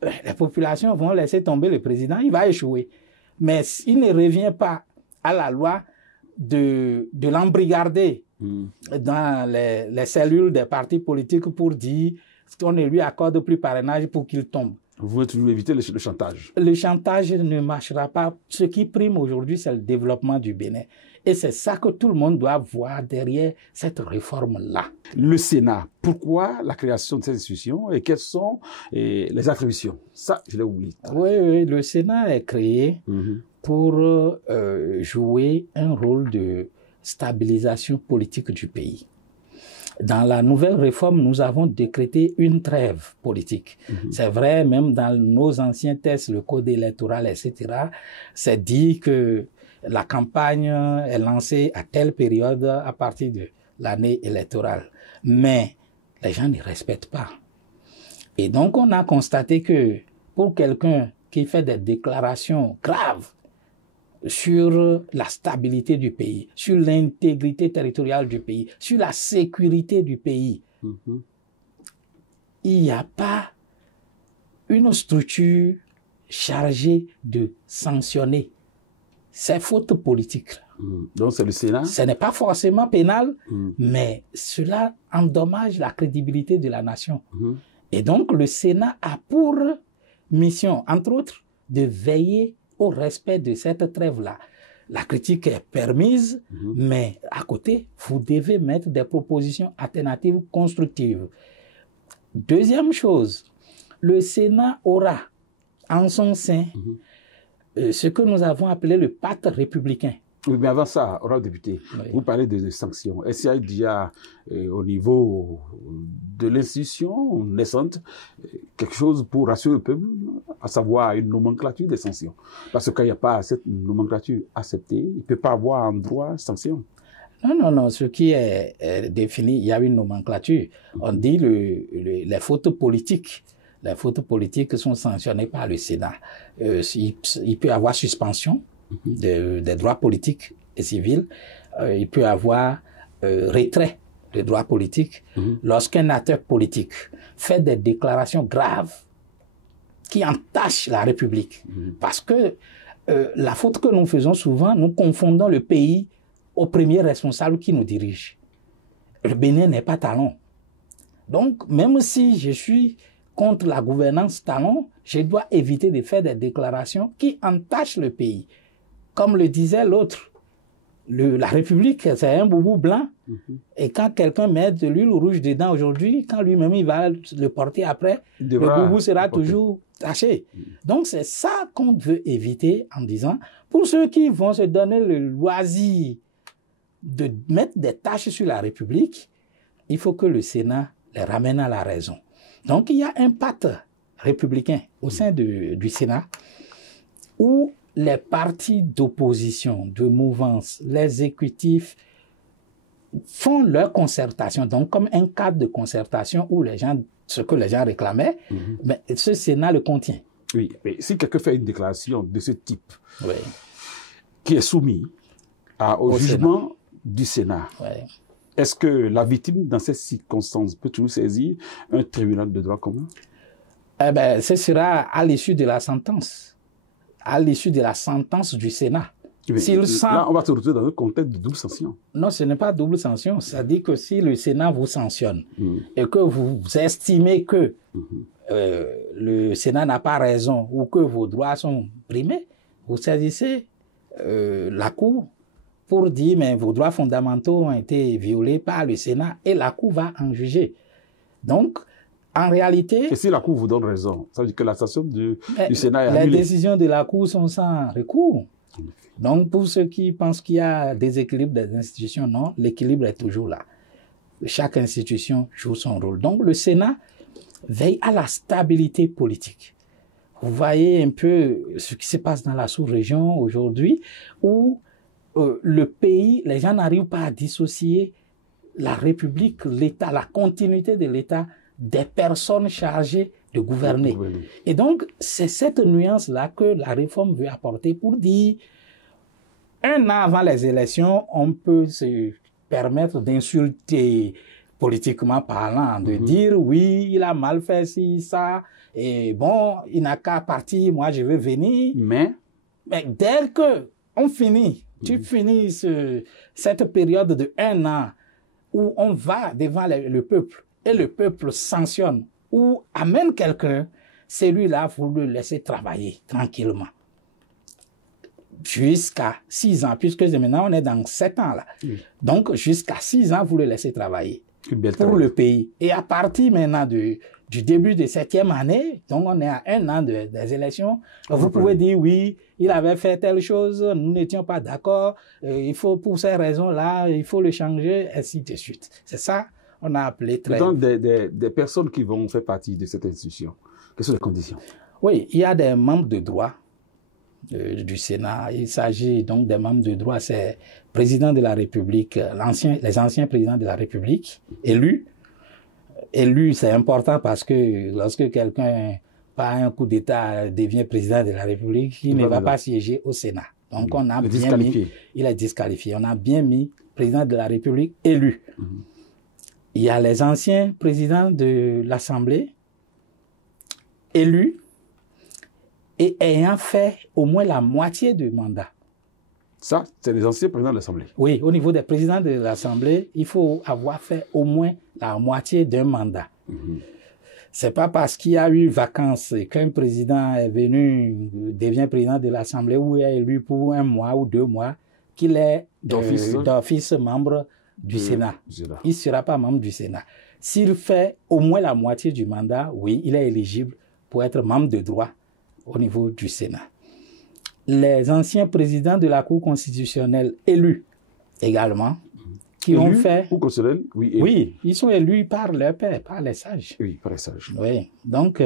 les populations vont laisser tomber le président, il va échouer. Mais il ne revient pas à la loi de l'embrigarder dans les cellules des partis politiques pour dire qu'on ne lui accorde plus parrainage pour qu'il tombe. Vous voulez toujours éviter le chantage. Le chantage ne marchera pas. Ce qui prime aujourd'hui, c'est le développement du Bénin. Et c'est ça que tout le monde doit voir derrière cette réforme-là. Le Sénat, pourquoi la création de cette institution et quelles sont les attributions? Ça, je l'ai oublié. Oui, le Sénat est créé pour jouer un rôle de stabilisation politique du pays. Dans la nouvelle réforme, nous avons décrété une trêve politique. C'est vrai, même dans nos anciens textes, le code électoral, etc., c'est dit que la campagne est lancée à telle période à partir de l'année électorale. Mais les gens ne respectent pas. Et donc, on a constaté que pour quelqu'un qui fait des déclarations graves sur la stabilité du pays, sur l'intégrité territoriale du pays, sur la sécurité du pays, il n'y a pas une structure chargée de sanctionner ces fautes politiques. Donc c'est le Sénat. Ce n'est pas forcément pénal, mais cela endommage la crédibilité de la nation. Et donc le Sénat a pour mission, entre autres, de veiller au respect de cette trêve-là. La critique est permise, mais à côté, vous devez mettre des propositions alternatives constructives. Deuxième chose, le Sénat aura en son sein ce que nous avons appelé le pacte républicain. Oui, mais avant ça, honorable député, vous parlez de sanctions. Est-ce qu'il y a déjà, au niveau de l'institution naissante, quelque chose pour rassurer le peuple, à savoir une nomenclature des sanctions? Parce que quand il n'y a pas cette nomenclature acceptée, il ne peut pas avoir en droit sanction. Non. Ce qui est défini, il y a une nomenclature. On dit les fautes politiques. Les fautes politiques sont sanctionnées par le Sénat. Il peut y avoir suspension des droits politiques et civils. Il peut y avoir retrait des droits politiques lorsqu'un acteur politique fait des déclarations graves qui entachent la République. Parce que la faute que nous faisons souvent, nous confondons le pays au premier responsable qui nous dirige. Le Bénin n'est pas talon. Donc, même si je suis contre la gouvernance talon, je dois éviter de faire des déclarations qui entachent le pays. Comme le disait l'autre, la République, c'est un boubou blanc. Et quand quelqu'un met de l'huile rouge dedans aujourd'hui, quand lui-même il va le porter après, le boubou sera toujours taché. Donc c'est ça qu'on veut éviter en disant, pour ceux qui vont se donner le loisir de mettre des tâches sur la République, il faut que le Sénat les ramène à la raison. Donc il y a un pacte républicain au sein du Sénat où les partis d'opposition, de mouvance, les exécutifs font leur concertation, donc comme un cadre de concertation où ce que les gens réclamaient, mais ce Sénat le contient. Oui, mais si quelqu'un fait une déclaration de ce type, qui est soumis au jugement du Sénat, est-ce que la victime, dans ces circonstances, peut toujours saisir un tribunal de droit commun? Eh bien, ce sera à l'issue de la sentence. À l'issue de la sentence du Sénat. Là, on va se retrouver dans un contexte de double sanction. Non, ce n'est pas double sanction. Ça dit que si le Sénat vous sanctionne et que vous estimez que le Sénat n'a pas raison ou que vos droits sont brimés, vous saisissez la Cour pour dire mais vos droits fondamentaux ont été violés par le Sénat et la Cour va en juger. Donc, en réalité... Et si la Cour vous donne raison, ça veut dire que la sanction du Sénat est annulée. Les décisions de la Cour sont sans recours. Donc, pour ceux qui pensent qu'il y a déséquilibre des institutions, non, l'équilibre est toujours là. Chaque institution joue son rôle. Donc, le Sénat veille à la stabilité politique. Vous voyez un peu ce qui se passe dans la sous-région aujourd'hui, où le pays, les gens n'arrivent pas à dissocier la République, l'État, la continuité de l'État des personnes chargées de gouverner. Et donc, c'est cette nuance-là que la réforme veut apporter pour dire un an avant les élections, on peut se permettre d'insulter politiquement parlant, de dire oui, il a mal fait ci, ça, et bon, il n'a qu'à partir, moi je veux venir. Mais dès que on finit, tu finis cette période de un an où on va devant le peuple et le peuple sanctionne ou amène quelqu'un, celui-là, vous le laissez travailler tranquillement. Jusqu'à 6 ans, puisque maintenant on est dans 7 ans là. Donc jusqu'à 6 ans, vous le laissez travailler pour le pays. Et à partir maintenant du début de 7e année, donc on est à un an des élections, vous pouvez dire oui, il avait fait telle chose, nous n'étions pas d'accord, il faut pour ces raisons-là, il faut le changer, ainsi de suite. C'est ça, on a appelé très... Donc des personnes qui vont faire partie de cette institution, quelles sont les conditions? Oui, il y a des membres de droit du Sénat. Il s'agit donc des membres de droit, c'est président de la République, les anciens présidents de la République, élus. Élu, c'est important parce que lorsque quelqu'un, par un coup d'État, devient président de la République, il ne va pas siéger au Sénat. Donc, on a bien mis, il est disqualifié. On a bien mis président de la République élu. Il y a les anciens présidents de l'Assemblée élus et ayant fait au moins la moitié du mandat. Ça, c'est les anciens présidents de l'Assemblée. Oui, au niveau des présidents de l'Assemblée, il faut avoir fait au moins la moitié d'un mandat. C'est pas parce qu'il y a eu vacances qu'un président est venu, devient président de l'Assemblée ou est élu pour 1 mois ou 2 mois qu'il est d'office membre du Sénat. Il ne sera pas membre du Sénat. S'il fait au moins la moitié du mandat, oui, il est éligible pour être membre de droit au niveau du Sénat. Les anciens présidents de la Cour constitutionnelle élus également, qui ont fait... Cour constitutionnelle, oui. Oui, ils sont élus par leur père, par les sages. Oui, par les sages. Oui, donc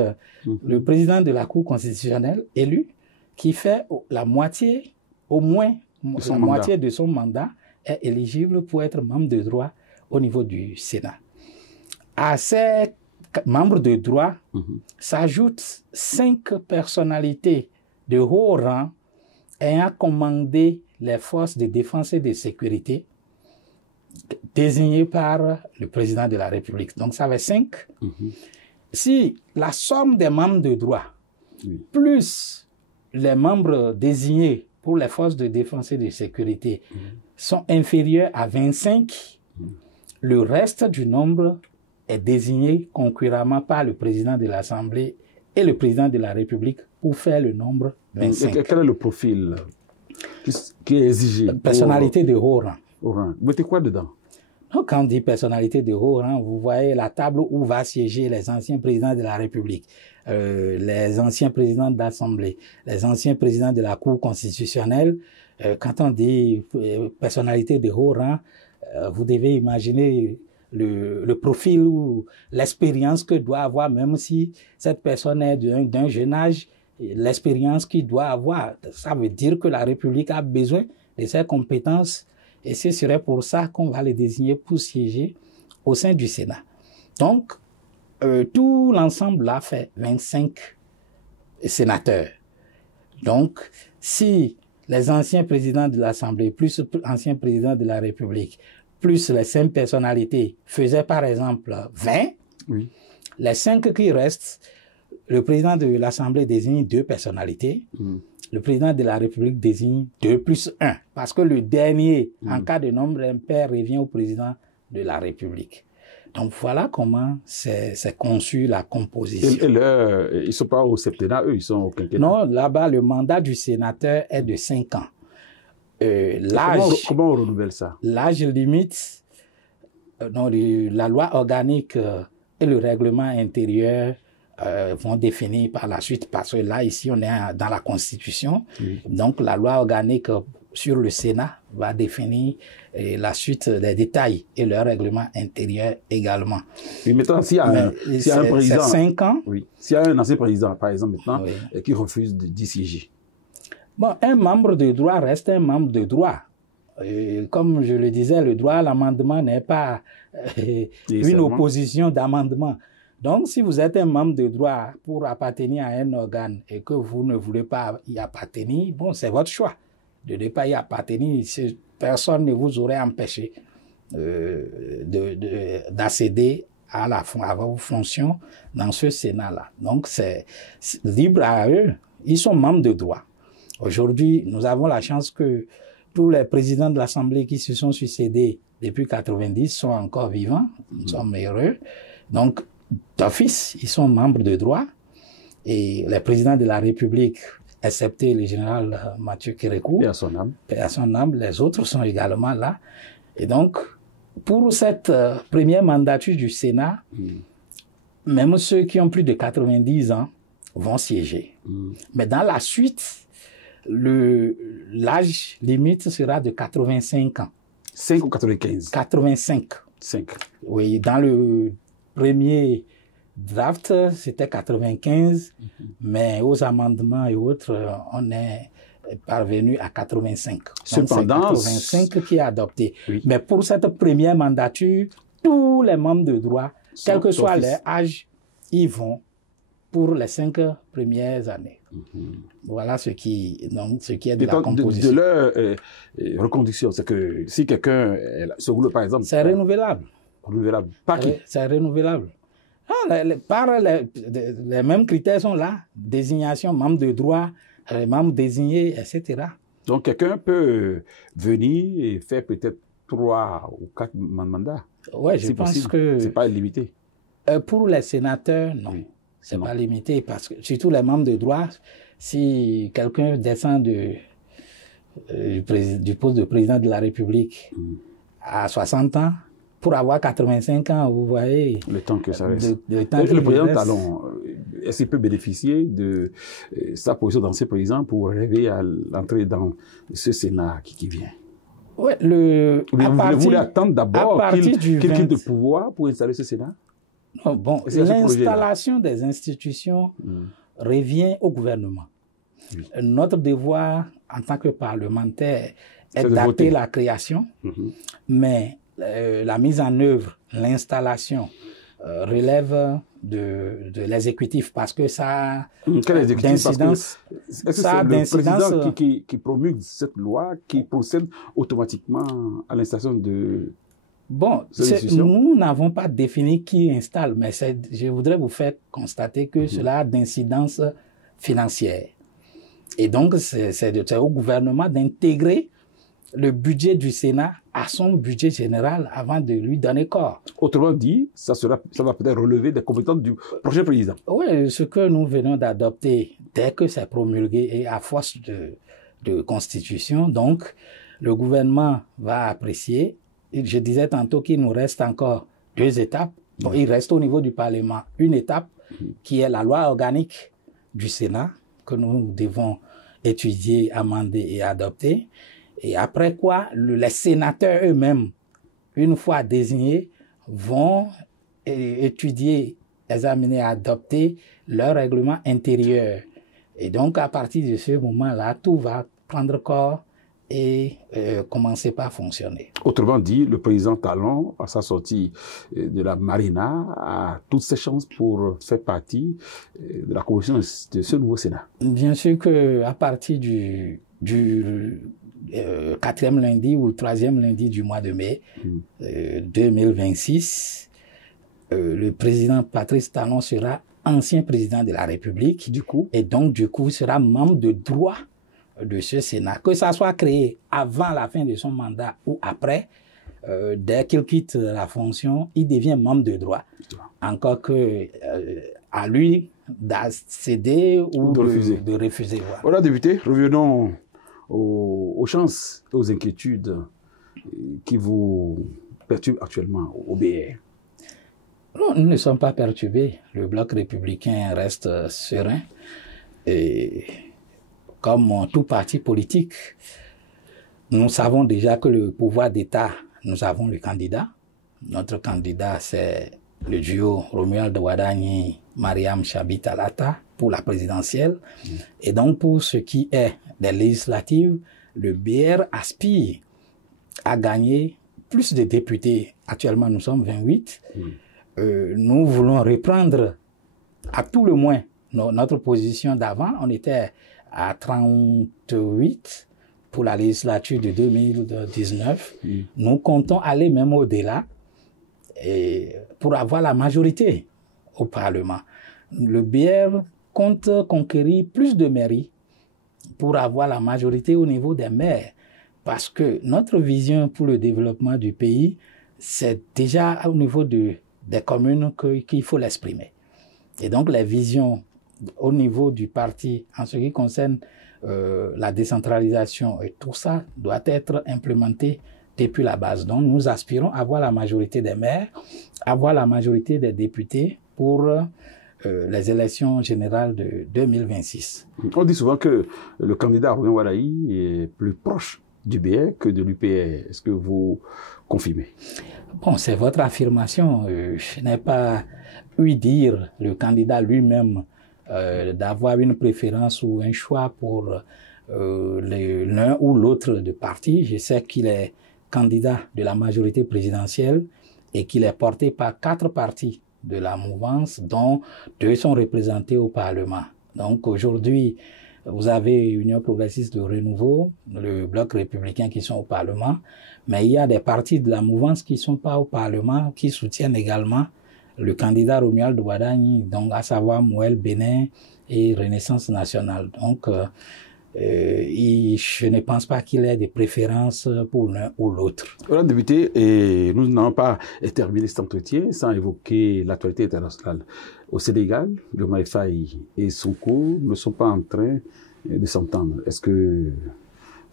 le président de la Cour constitutionnelle élu, qui fait la moitié, au moins la moitié de son mandat, est éligible pour être membre de droit au niveau du Sénat. À ces membres de droit s'ajoutent 5 personnalités de haut rang ayant commandé les forces de défense et de sécurité désignées par le président de la République. Donc, ça fait 5. Si la somme des membres de droit, plus les membres désignés pour les forces de défense et de sécurité sont inférieurs à 25, le reste du nombre est désigné concurremment par le président de l'Assemblée et le président de la République pour faire le nombre 25. Et quel est le profil qui est exigé? Personnalité de haut rang. Vous mettez quoi dedans? Donc, quand on dit personnalité de haut rang, vous voyez la table où va siéger les anciens présidents de la République, les anciens présidents d'Assemblée, les anciens présidents de la Cour constitutionnelle. Quand on dit personnalité de haut rang, vous devez imaginer le profil ou l'expérience que doit avoir, même si cette personne est d'un jeune âge, l'expérience qu'il doit avoir. Ça veut dire que la République a besoin de ses compétences et ce serait pour ça qu'on va les désigner pour siéger au sein du Sénat. Donc, tout l'ensemble là fait 25 sénateurs. Donc, si les anciens présidents de l'Assemblée, plus anciens présidents de la République, plus les 5 personnalités faisaient par exemple 20, les 5 qui restent, le président de l'Assemblée désigne 2 personnalités, le président de la République désigne 2 plus 1, parce que le dernier, en cas de nombre impair, revient au président de la République. Donc voilà comment c'est conçu la composition. Et ils ne sont pas au septennat, eux, ils sont au quinquennat. Non, là-bas, le mandat du sénateur est de 5 ans. Comment on renouvelle ça? L'âge limite, la loi organique et le règlement intérieur vont définir par la suite, parce que là, ici, on est dans la Constitution. Donc, la loi organique sur le Sénat va définir la suite des détails et le règlement intérieur également. Oui, maintenant, s'il y a un président... C'est 5 ans. Oui. S'il y a un ancien président, par exemple, maintenant, qui refuse d'y siéger. Bon, un membre de droit reste un membre de droit. Comme je le disais, le droit à l'amendement n'est pas une opposition d'amendement. Donc, si vous êtes un membre de droit pour appartenir à un organe et que vous ne voulez pas y appartenir, bon, c'est votre choix. de ne pas y appartenir, personne ne vous aurait empêché d'accéder à vos fonctions dans ce Sénat-là. Donc, c'est libre à eux. Ils sont membres de droit. Aujourd'hui, nous avons la chance que tous les présidents de l'Assemblée qui se sont succédés depuis 90 sont encore vivants. Nous sommes heureux. Donc, d'office, ils sont membres de droit. Et les présidents de la République, excepté le général Mathieu Kérékou, paix à son âme. Paix à son âme, les autres sont également là. Et donc, pour cette première mandature du Sénat, même ceux qui ont plus de 90 ans vont siéger. Mais dans la suite, l'âge limite sera de 85 ans. 5 ou 95? 85. 5. Oui, dans le premier draft, c'était 95, mais aux amendements et autres, on est parvenu à 85. Donc, cependant, c'est 85 qui est adopté. Oui. Mais pour cette première mandature, tous les membres de droit, quel que soit leur âge, ils vont pour les 5 premières années. Voilà ce qui est de la composition. De leur reconduction, c'est que si quelqu'un se roule, par exemple... C'est renouvelable. Renouvelable. Par qui? C'est renouvelable. Les mêmes critères sont là. Désignation, membre de droit, membre désigné, etc. Donc, quelqu'un peut venir et faire peut-être 3 ou 4 mandats. Oui, je pense que... C'est pas limité. Pour les sénateurs, non. Oui. C'est pas limité parce que, surtout les membres de droit, si quelqu'un descend du poste de président de la République à 60 ans, pour avoir 85 ans, vous voyez... Le temps que ça reste. Le président Talon, est-ce qu'il peut bénéficier de sa position d'ancien président pour rêver à l'entrée dans ce Sénat qui vient? Oui, vous voulez attendre d'abord qu'il quitte le pouvoir pour installer ce Sénat? Non, bon, l'installation des institutions revient au gouvernement. Oui. Notre devoir en tant que parlementaire est d'acter la création, mais la mise en œuvre, l'installation relève de l'exécutif parce que ça d'incidence. Est-ce que c'est le président qui promulgue cette loi qui procède automatiquement à l'installation de... Bon, nous n'avons pas défini qui installe, mais je voudrais vous faire constater que cela a d'incidence financière. Et donc, c'est au gouvernement d'intégrer le budget du Sénat à son budget général avant de lui donner corps. Autrement dit, ça va peut-être relever des compétences du prochain président. Oui, ce que nous venons d'adopter, dès que c'est promulgué et à force de constitution, donc, le gouvernement va apprécier. Je disais tantôt qu'il nous reste encore 2 étapes. Bon, il reste au niveau du Parlement une étape qui est la loi organique du Sénat que nous devons étudier, amender et adopter. Et après quoi, les sénateurs eux-mêmes, une fois désignés, vont étudier, examiner, adopter leur règlement intérieur. Et donc, à partir de ce moment-là, tout va prendre corps et commencer par fonctionner. Autrement dit, le président Talon, à sa sortie de la Marina, a toutes ses chances pour faire partie de la composition de ce nouveau Sénat. Bien sûr que à partir du 4e lundi ou le 3e lundi du mois de mai 2026, le président Patrice Talon sera ancien président de la République. Du coup, et donc, du coup, sera membre de droit de ce Sénat, que ça soit créé avant la fin de son mandat ou après, dès qu'il quitte la fonction, il devient membre de droit. Encore que à lui d'accéder ou de refuser. Voilà, député, revenons aux chances et aux inquiétudes qui vous perturbent actuellement au BR. Non, nous ne sommes pas perturbés. Le bloc républicain reste serein. Et comme tout parti politique, nous savons déjà que le pouvoir d'État, nous avons le candidat. Notre candidat, c'est le duo Romuald Wadagni, Mariam Chabi Talata pour la présidentielle. Et donc, pour ce qui est des législatives, le BR aspire à gagner plus de députés. Actuellement, nous sommes 28. Nous voulons reprendre à tout le moins notre position d'avant. On était à 38 pour la législature de 2019. Nous comptons aller même au-delà et pour avoir la majorité au Parlement. Le BR compte conquérir plus de mairies pour avoir la majorité au niveau des maires. Parce que notre vision pour le développement du pays, c'est déjà au niveau des communes qu'il faut l'exprimer. Et donc les visions au niveau du parti, en ce qui concerne la décentralisation et tout ça, doit être implémenté depuis la base. Donc nous aspirons à avoir la majorité des maires, avoir la majorité des députés pour les élections générales de 2026. On dit souvent que le candidat Romain Walaï est plus proche du BR que de l'UPR. Est-ce que vous confirmez? Bon, c'est votre affirmation. Je n'ai pas eu dire le candidat lui-même d'avoir une préférence ou un choix pour l'un ou l'autre de parti. Je sais qu'il est candidat de la majorité présidentielle et qu'il est porté par 4 partis de la mouvance, dont 2 sont représentés au Parlement. Donc aujourd'hui, vous avez Union progressiste de renouveau, le Bloc républicain qui sont au Parlement, mais il y a des partis de la mouvance qui sont pas au Parlement, qui soutiennent également le candidat Romuald Ouadani, donc à savoir Mouel Bénin et Renaissance nationale. Donc, je ne pense pas qu'il ait des préférences pour l'un ou l'autre. Madame la députée, et nous n'avons pas terminé cet entretien sans évoquer l'actualité internationale. Au Sénégal, Diomaye Faye et Sonko ne sont pas en train de s'entendre. Est-ce que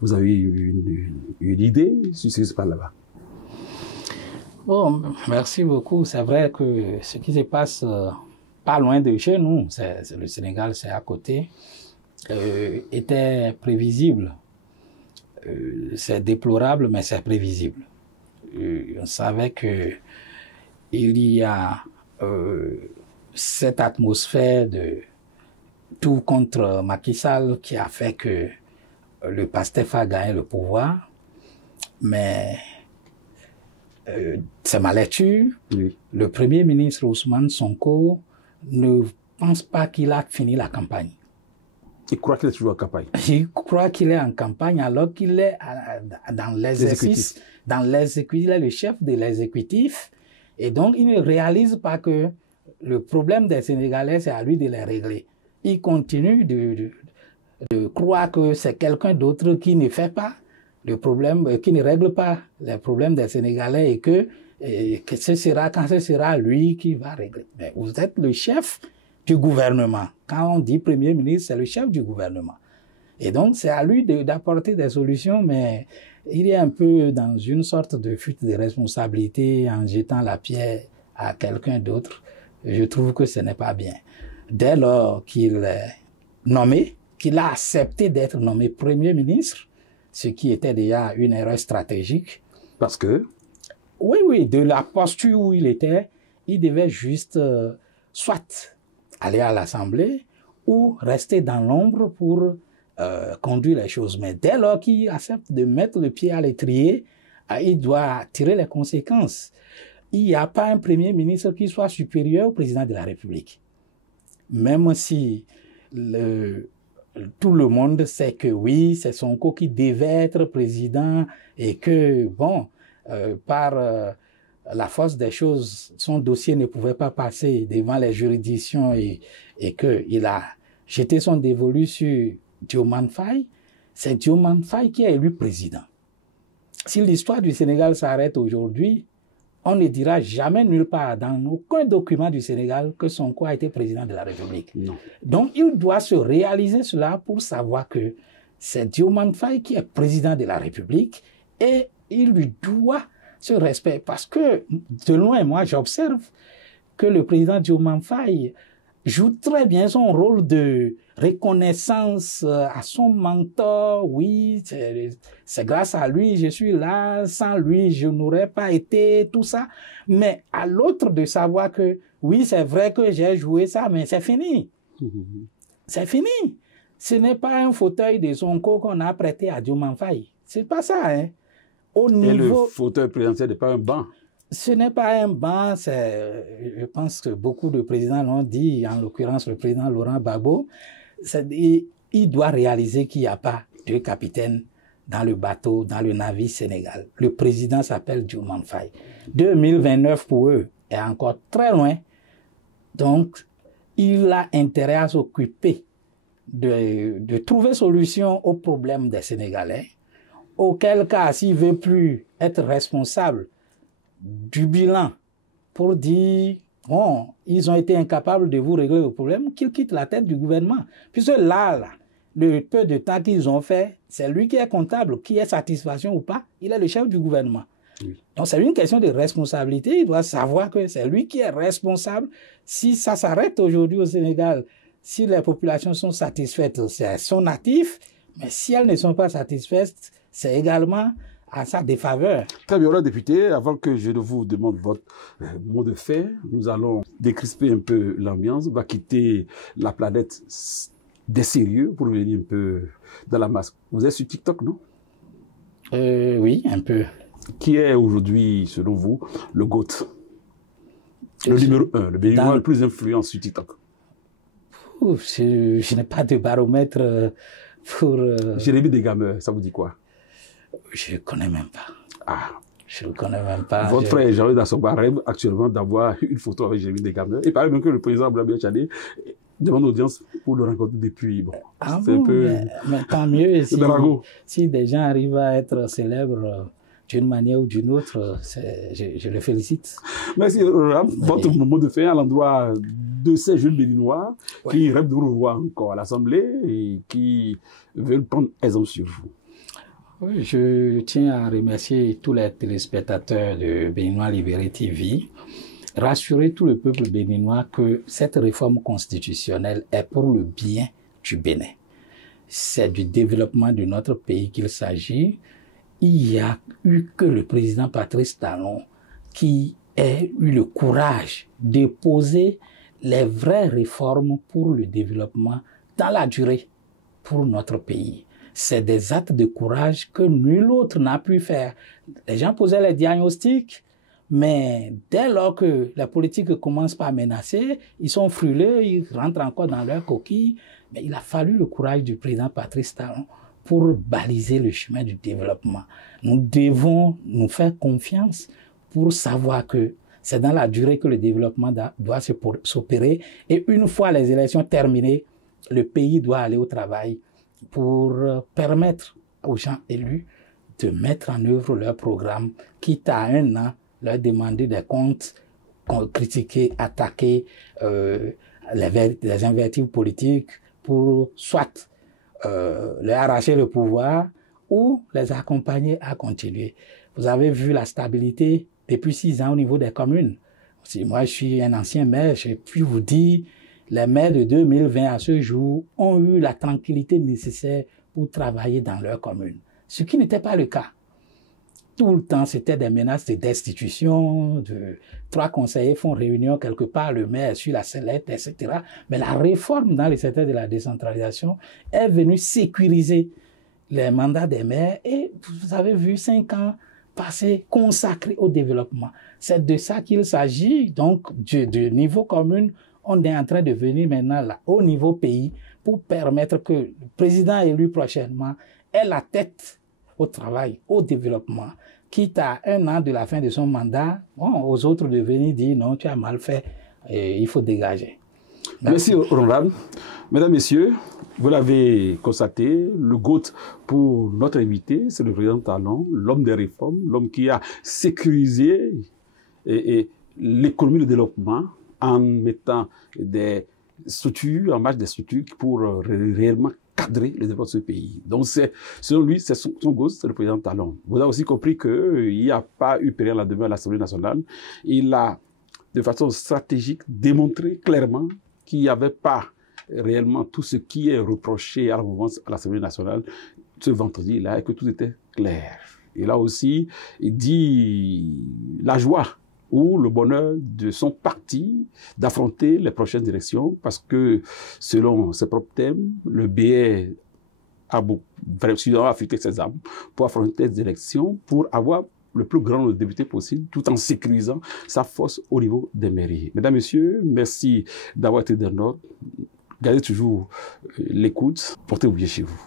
vous avez une idée sur ce qui se passe là-bas? Bon, merci beaucoup. C'est vrai que ce qui se passe pas loin de chez nous, c'est le Sénégal, c'est à côté, était prévisible. C'est déplorable, mais c'est prévisible. On savait que il y a cette atmosphère de tout contre Macky Sall qui a fait que le PASTEF a gagné le pouvoir, mais c'est ma lecture. Oui. Le Premier ministre Ousmane Sonko ne pense pas qu'il a fini la campagne. Il croit qu'il est toujours en campagne. Il croit qu'il est en campagne alors qu'il est dans l'exercice, il est le chef de l'exécutif. Et donc, il ne réalise pas que le problème des Sénégalais, c'est à lui de les régler. Il continue de croire que c'est quelqu'un d'autre qui ne fait pas le problème, qui ne règle pas les problèmes des Sénégalais et que quand ce sera lui qui va régler. Mais vous êtes le chef du gouvernement. Quand on dit Premier ministre, c'est le chef du gouvernement. Et donc, c'est à lui d'apporter des solutions, mais il est un peu dans une sorte de fuite de responsabilité en jetant la pierre à quelqu'un d'autre. Je trouve que ce n'est pas bien. Dès lors qu'il est nommé, qu'il a accepté d'être nommé Premier ministre, ce qui était déjà une erreur stratégique. Parce que? Oui, de la posture où il était, il devait juste soit aller à l'Assemblée ou rester dans l'ombre pour conduire les choses. Mais dès lors qu'il accepte de mettre le pied à l'étrier, il doit tirer les conséquences. Il n'y a pas un Premier ministre qui soit supérieur au président de la République. Même si tout le monde sait que oui, c'est Sonko qui devait être président et que, bon, par la force des choses, son dossier ne pouvait pas passer devant les juridictions et qu'il a jeté son dévolu sur Diomaye Faye. C'est Diomaye Faye qui est élu président. Si l'histoire du Sénégal s'arrête aujourd'hui, on ne dira jamais nulle part dans aucun document du Sénégal que Sonko a été président de la République. Non. Donc, il doit se réaliser cela pour savoir que c'est Diomaye Faye qui est président de la République et il lui doit ce respect. Parce que, de loin, moi, j'observe que le président Diomaye Faye joue très bien son rôle de reconnaissance à son mentor. Oui, c'est grâce à lui, je suis là. Sans lui, je n'aurais pas été, tout ça. Mais à l'autre de savoir que, oui, c'est vrai que j'ai joué ça, mais c'est fini. C'est fini. Ce n'est pas un fauteuil de Sonko qu'on a prêté à Diomaye Faye. C'est pas ça, hein. Au niveau... Et le fauteuil présidentiel n'est pas un banc. Ce n'est pas un banc, je pense que beaucoup de présidents l'ont dit, en l'occurrence le président Laurent Gbagbo, il doit réaliser qu'il n'y a pas de capitaine dans le bateau, dans le navire Sénégal. Le président s'appelle Diomaye Faye. 2029 pour eux est encore très loin. Donc, il a intérêt à s'occuper de trouver solution aux problèmes des Sénégalais. Auquel cas, s'il ne veut plus être responsable du bilan pour dire, bon, ils ont été incapables de vous régler le problème, qu'il quitte la tête du gouvernement. Puisque là, le peu de temps qu'ils ont fait, c'est lui qui est comptable, qui est satisfaction ou pas, il est le chef du gouvernement. Oui. Donc c'est une question de responsabilité, il doit savoir que c'est lui qui est responsable. Si ça s'arrête aujourd'hui au Sénégal, si les populations sont satisfaites, c'est son natif, mais si elles ne sont pas satisfaites, c'est également à sa défaveur. Très bien, honorable député, avant que je ne vous demande votre mot de fait, nous allons décrisper un peu l'ambiance, on va quitter la planète des sérieux pour venir un peu dans la masse. Vous êtes sur TikTok, non? Oui, un peu. Qui est aujourd'hui, selon vous, le GOAT? Le numéro 1, le béninois le plus influent sur TikTok? Je n'ai pas de baromètre pour... Jérémy Degameur, ça vous dit quoi? Je ne connais même pas. Ah. Je ne connais même pas. Votre frère Jean-Louis Dassoba rêve actuellement d'avoir une photo avec Jérémy Degameur. Et paraît même que le président Blabia Tchadé demande l'audience pour le rencontrer depuis. Bon, c'est un peu... mais tant mieux si des gens arrivent à être célèbres d'une manière ou d'une autre, je le félicite. Merci, votre mot de fin à l'endroit de ces jeunes béninois qui rêvent de vous revoir encore à l'Assemblée et qui veulent prendre exemple sur vous. Oui, je tiens à remercier tous les téléspectateurs de Béninois Libéré TV, rassurer tout le peuple béninois que cette réforme constitutionnelle est pour le bien du Bénin. C'est du développement de notre pays qu'il s'agit. Il n'y a eu que le président Patrice Talon qui a eu le courage de poser les vraies réformes pour le développement dans la durée pour notre pays. C'est des actes de courage que nul autre n'a pu faire. Les gens posaient les diagnostics, mais dès lors que la politique commence par menacer, ils sont frileux, ils rentrent encore dans leur coquille. Mais il a fallu le courage du président Patrice Talon pour baliser le chemin du développement. Nous devons nous faire confiance pour savoir que c'est dans la durée que le développement doit s'opérer. Et une fois les élections terminées, le pays doit aller au travail pour permettre aux gens élus de mettre en œuvre leur programme, quitte à un an leur demander des comptes, critiquer, attaquer les invectives politiques pour soit leur arracher le pouvoir ou les accompagner à continuer. Vous avez vu la stabilité depuis 6 ans au niveau des communes. Si moi je suis un ancien maire, je puis vous dire, les maires de 2020 à ce jour ont eu la tranquillité nécessaire pour travailler dans leur commune. Ce qui n'était pas le cas. Tout le temps, c'était des menaces de destitution, 3 conseillers font réunion quelque part, le maire suit la sellette, etc. Mais la réforme dans le secteur de la décentralisation est venue sécuriser les mandats des maires et vous avez vu 5 ans passés consacrés au développement. C'est de ça qu'il s'agit, donc du niveau commune. On est en train de venir maintenant là, au niveau pays pour permettre que le président élu prochainement ait la tête au travail, au développement, quitte à 1 an de la fin de son mandat, bon, aux autres de venir dire non, tu as mal fait, et il faut dégager. Merci, honorable. Mesdames, Messieurs, vous l'avez constaté, le GOAT pour notre invité, c'est le président Talon, l'homme des réformes, l'homme qui a sécurisé l'économie de développement en mettant des structures, en marche des structures pour réellement cadrer le développement de ce pays. Donc, selon lui, c'est son gosse, c'est le président Talon. Vous avez aussi compris qu'il n'y a pas eu péril à la demeure à l'Assemblée nationale. Il a, de façon stratégique, démontré clairement qu'il n'y avait pas réellement tout ce qui est reproché à la mouvance à l'Assemblée nationale ce vendredi-là et que tout était clair. Il a aussi dit la joie ou le bonheur de son parti d'affronter les prochaines élections parce que, selon ses propres thèmes, le BR a vraiment affûté ses armes pour affronter les élections, pour avoir le plus grand nombre de députés possible, tout en sécurisant sa force au niveau des mairies. Mesdames, Messieurs, merci d'avoir été dans notre. Gardez toujours l'écoute, portez-vous bien chez vous.